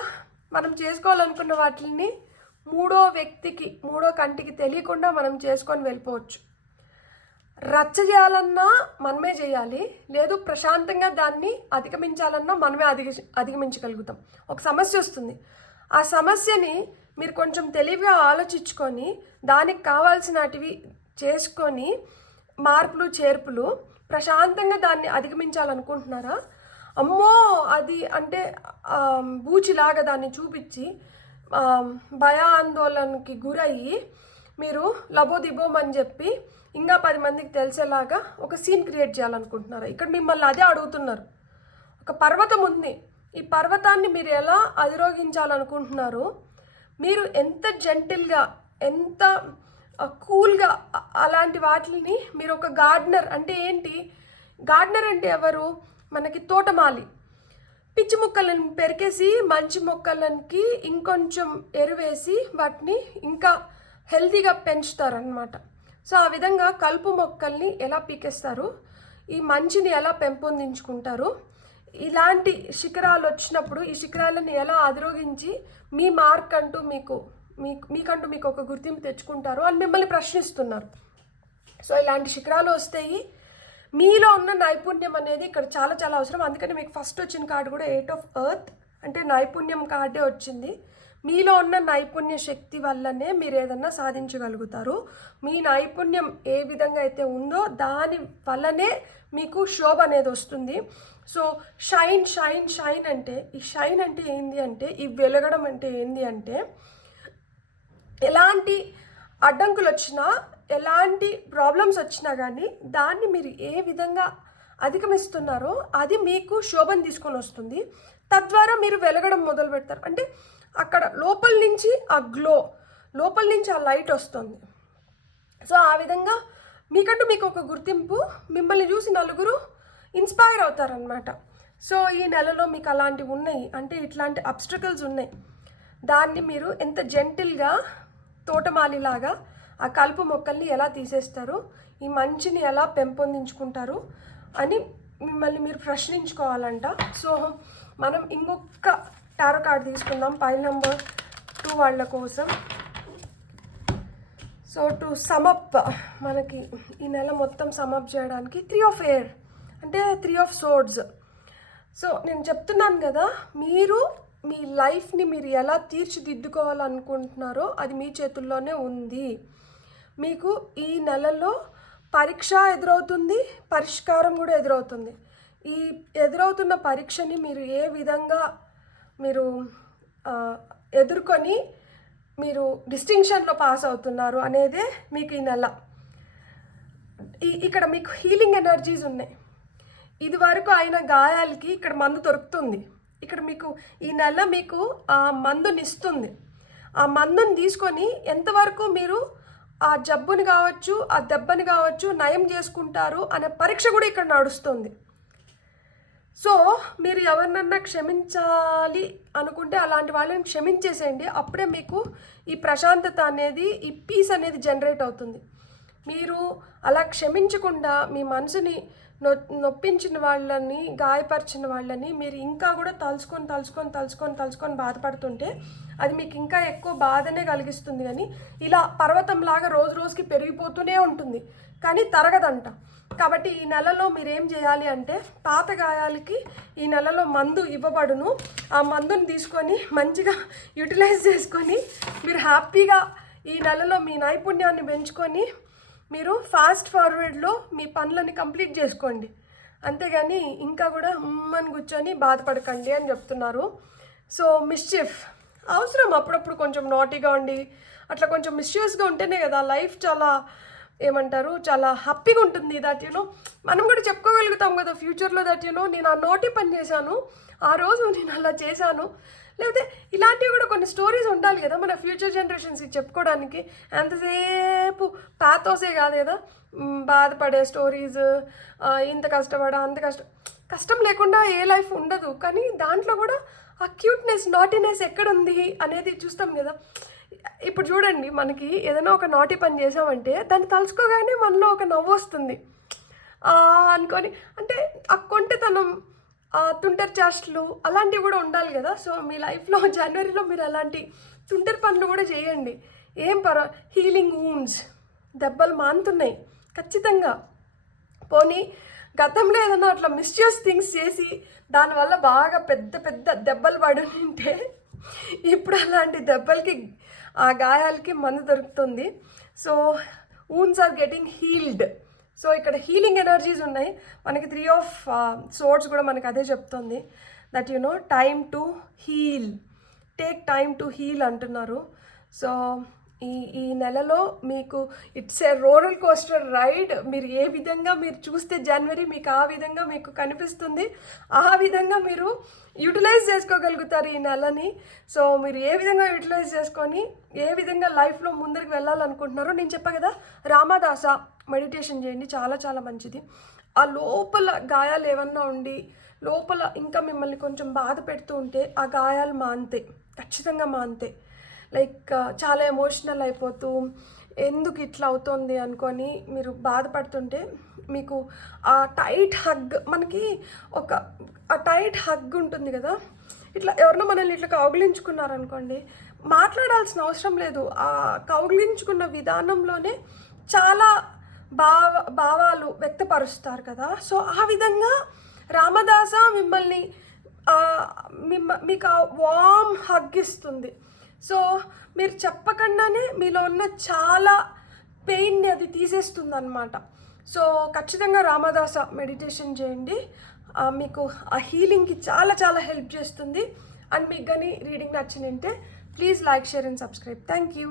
మనం చేసుకోవాలనుకున్న వాటిని మూడో వ్యక్తికి, మూడో కంటికి తెలియకుండా మనం చేసుకొని వెళ్ళిపోవచ్చు. రచ్చ చేయాలన్నా మనమే చేయాలి, లేదు ప్రశాంతంగా దాన్ని అధిగమించాలన్నా మనమే అధిగమించగలుగుతాం. ఒక సమస్య వస్తుంది, ఆ సమస్యని మీరు కొంచెం తెలివిగా ఆలోచించుకొని దానికి కావాల్సినటివి చేసుకొని మార్పులు చేర్పులు ప్రశాంతంగా దాన్ని అధిగమించాలనుకుంటున్నారా? అమ్మో అది అంటే బూచిలాగా దాన్ని చూపించి భయాందోళనకి గురయ్యి మీరు లబోదిబోమని చెప్పి ఇంకా 10 మందికి తెలిసేలాగా ఒక సీన్ క్రియేట్ చేయాలనుకుంటున్నారు. ఇక్కడ మిమ్మల్ని అదే అడుగుతున్నారు. ఒక పర్వతం ఉంది, ఈ పర్వతాన్ని మీరు ఎలా అధిరోహించాలనుకుంటున్నారు? మీరు ఎంత జెంటిల్గా, ఎంత కూల్గా అలాంటి వాటిని మీరు ఒక గార్డెనర్ అంటే ఏంటి? గార్డెనర్ అంటే ఎవరు? మనకి తోటమాలి. పిచ్చి మొక్కలను పెరికేసి మంచి మొక్కలకి ఇంకొంచెం ఎరువేసి వాటిని ఇంకా హెల్తీగా పెంచుతారనమాట. సో ఆ విధంగా కలుపు మొక్కల్ని ఎలా పీకేస్తారు, ఈ మంచిని ఎలా పెంపొందించుకుంటారు, ఇలాంటి శిఖరాలు వచ్చినప్పుడు ఈ శిఖరాలను ఎలా అధిరోహించి మీ మార్క్ అంటూ మీకంటూ మీకు ఒక గుర్తింపు తెచ్చుకుంటారు అని మిమ్మల్ని ప్రశ్నిస్తున్నారు. సో ఇలాంటి శిఖరాలు వస్తాయి. మీలో ఉన్న నైపుణ్యం అనేది ఇక్కడ చాలా చాలా అవసరం. అందుకని మీకు ఫస్ట్ వచ్చిన కార్డు కూడా 8 ఆఫ్ ఎర్త్, అంటే నైపుణ్యం కార్డే వచ్చింది. మీలో ఉన్న నైపుణ్య శక్తి వల్లనే మీరు ఏదన్నా సాధించగలుగుతారు. మీ నైపుణ్యం ఏ విధంగా అయితే ఉందో దాని వల్లనే మీకు శోభ అనేది వస్తుంది. సో షైన్ షైన్ షైన్ అంటే, ఈ షైన్ అంటే ఏంది అంటే, ఈ వెలగడం అంటే ఏంది అంటే, ఎలాంటి అడ్డంకులు వచ్చినా ఎలాంటి ప్రాబ్లమ్స్ వచ్చినా కానీ దాన్ని మీరు ఏ విధంగా అధిగమిస్తున్నారో అది మీకు శోభను తీసుకొని వస్తుంది. తద్వారా మీరు వెలగడం మొదలు పెడతారు. అంటే అక్కడ లోపల నుంచి ఆ గ్లో, లోపల నుంచి ఆ లైట్ వస్తుంది. సో ఆ విధంగా మీకంటూ మీకు ఒక గుర్తింపు, మిమ్మల్ని చూసి నలుగురు ఇన్స్పైర్ అవుతారనమాట. సో ఈ నెలలో మీకు అలాంటివి ఉన్నాయి, అంటే ఇట్లాంటి అబ్స్ట్రకల్స్ ఉన్నాయి. దాన్ని మీరు ఎంత జెంటిల్గా తోటమాలిలాగా ఆ కలుపు మొక్కల్ని ఎలా తీసేస్తారు, ఈ మంచిని ఎలా పెంపొందించుకుంటారు అని మిమ్మల్ని మీరు ప్రశ్నించుకోవాలంట. సో మనం ఇంకొక టారో కార్డ్ తీసుకుందాం పైల్ నెంబర్ 2 వాళ్ళ కోసం. సో టు సమప్, మనకి ఈ నెల మొత్తం సమప్ చేయడానికి 3 ఆఫ్ ఎయిర్ అంటే 3 ఆఫ్ సోర్డ్స్. సో నేను చెప్తున్నాను కదా, మీరు మీ లైఫ్ని మీరు ఎలా తీర్చిదిద్దుకోవాలనుకుంటున్నారో అది మీ చేతుల్లోనే ఉంది. మీకు ఈ నెలలో పరీక్ష ఎదురవుతుంది, పరిష్కారం కూడా ఎదురవుతుంది. ఈ ఎదురవుతున్న పరీక్షని మీరు ఏ విధంగా మీరు ఎదుర్కొని మీరు డిస్టింక్షన్లో పాస్ అవుతున్నారు అనేదే మీకు ఈ నెల. ఇక్కడ మీకు హీలింగ్ ఎనర్జీస్ ఉన్నాయి. ఇది వరకు అయిన గాయాలకి ఇక్కడ మందు దొరుకుతుంది. ఇక్కడ మీకు ఈ నెల మీకు ఆ మందుని ఇస్తుంది. ఆ మందుని తీసుకొని ఎంతవరకు మీరు ఆ జబ్బుని కావచ్చు, ఆ దెబ్బని కావచ్చు నయం చేసుకుంటారు అనే పరీక్ష కూడా ఇక్కడ నడుస్తుంది. సో మీరు ఎవరినన్నా క్షమించాలి అనుకుంటే అలాంటి వాళ్ళని క్షమించేసేయండి. అప్పుడే మీకు ఈ ప్రశాంతత అనేది, ఈ పీస్ అనేది జనరేట్ అవుతుంది. మీరు అలా క్షమించకుండా మీ మనసుని నొప్పించిన వాళ్ళని, గాయపరిచిన వాళ్ళని మీరు ఇంకా కూడా తలుచుకొని బాధపడుతుంటే అది మీకు ఇంకా ఎక్కువ బాధనే కలిగిస్తుంది. కానీ ఇలా పర్వతంలాగా రోజు రోజుకి పెరిగిపోతూనే ఉంటుంది, కానీ తరగదంట. కాబట్టి ఈ నెలలో మీరేం చేయాలి అంటే, పాత గాయాలకి ఈ నెలలో మందు ఇవ్వబడును. ఆ మందుని తీసుకొని మంచిగా యూటిలైజ్ చేసుకొని మీరు హ్యాపీగా ఈ నెలలో మీ నైపుణ్యాన్ని పెంచుకొని మీరు ఫాస్ట్ ఫార్వర్డ్లో మీ పనులని కంప్లీట్ చేసుకోండి. అంతేగాని ఇంకా కూడా అని కూర్చొని బాధపడకండి అని చెప్తున్నారు. సో మిస్చిఫ్ అవసరం, అప్పుడప్పుడు కొంచెం నాటీగా ఉండి అట్లా కొంచెం మిస్చియస్గా ఉంటేనే కదా లైఫ్ చాలా ఏమంటారు, చాలా హ్యాపీగా ఉంటుంది. దట్ యూనో మనం కూడా చెప్పుకోగలుగుతాం కదా ఫ్యూచర్లో, దట్ యూనో నేను ఆ నోటి పని చేశాను, ఆ రోజు నేను అలా చేశాను. లేకపోతే ఇలాంటివి కూడా కొన్ని స్టోరీస్ ఉండాలి కదా మన ఫ్యూచర్ జనరేషన్స్కి చెప్పుకోవడానికి. ఎంతసేపు పాథోసే కాదు కదా, బాధపడే స్టోరీస్, ఇంత కష్టపడా అంత కష్టం లేకుండా ఏ లైఫ్ ఉండదు. కానీ దాంట్లో కూడా ఆ క్యూట్నెస్, నాటినెస్ ఎక్కడుంది అనేది చూస్తాం కదా. ఇప్పుడు చూడండి, మనకి ఏదైనా ఒక నాటి పని చేసామంటే దాన్ని తలుచుకోగానే మనలో ఒక నవ్వు వస్తుంది అనుకొని. అంటే ఆ కొంటెతనం, తుంటరి చేష్టలు అలాంటివి కూడా ఉండాలి కదా. సో మీ లైఫ్లో జనవరిలో మీరు అలాంటి తుంటరి పనులు కూడా చేయండి. ఏం హీలింగ్ వూండ్స్, దెబ్బలు మానుతున్నాయి ఖచ్చితంగా. పోనీ గతంలో ఏదైనా అట్లా మిస్చియస్ థింగ్స్ చేసి దానివల్ల బాగా పెద్ద పెద్ద దెబ్బలు పడుంటే ఇప్పుడు అలాంటి దెబ్బలకి, ఆ గాయాలకి మందు దొరుకుతుంది. So wounds are getting healed. So ఇక్కడ హీలింగ్ ఎనర్జీస్ ఉన్నాయి. మనకి 3 ఆఫ్ సోర్డ్స్ కూడా మనకి అదే చెప్తుంది, that you know time to heal, take time to heal అంటున్నారు. సో ఈ నెలలో మీకు it's a roller coaster ride. మీరు ఏ విధంగా మీరు చూస్తే జనవరి మీకు ఆ విధంగా మీకు కనిపిస్తుంది, ఆ విధంగా మీరు యూటిలైజ్ చేసుకోగలుగుతారు ఈ నెలని. సో మీరు ఏ విధంగా యూటిలైజ్ చేసుకొని ఏ విధంగా లైఫ్లో ముందరికి వెళ్ళాలనుకుంటున్నారో నేను చెప్పా కదా, రామదాస మెడిటేషన్ చేయండి, చాలా చాలా మంచిది. ఆ లోపల గాయాలు ఏమన్నా ఉండి లోపల ఇంకా మిమ్మల్ని కొంచెం బాధ పెడుతూ ఉంటే ఆ గాయాలు మాంతే, ఖచ్చితంగా మాంతే. లైక్ చాలా ఎమోషనల్ అయిపోతూ ఎందుకు ఇట్లా అవుతుంది అనుకొని మీరు బాధపడుతుంటే మీకు ఆ టైట్ హగ్, మనకి ఒక ఆ టైట్ హగ్ ఉంటుంది కదా, ఇట్లా ఎవరినో మనల్ని ఇట్లా కౌగిలించుకున్నారనుకోండి, మాట్లాడాల్సిన అవసరం లేదు. ఆ కౌగిలించుకున్న విధానంలోనే చాలా భావాలు వ్యక్తపరుస్తారు కదా. సో ఆ విధంగా రామదాస మిమ్మల్ని మీకు ఆ వామ్ హగ్ ఇస్తుంది. సో మీరు చెప్పకుండానే మీలో ఉన్న చాలా పెయిన్ని అది తీసేస్తుంది అనమాట. సో ఖచ్చితంగా రామదాస మెడిటేషన్ చేయండి, మీకు ఆ హీలింగ్కి చాలా చాలా హెల్ప్ చేస్తుంది. అండ్ మీకు కానీ రీడింగ్ నచ్చినంటే please like, share and subscribe. Thank you.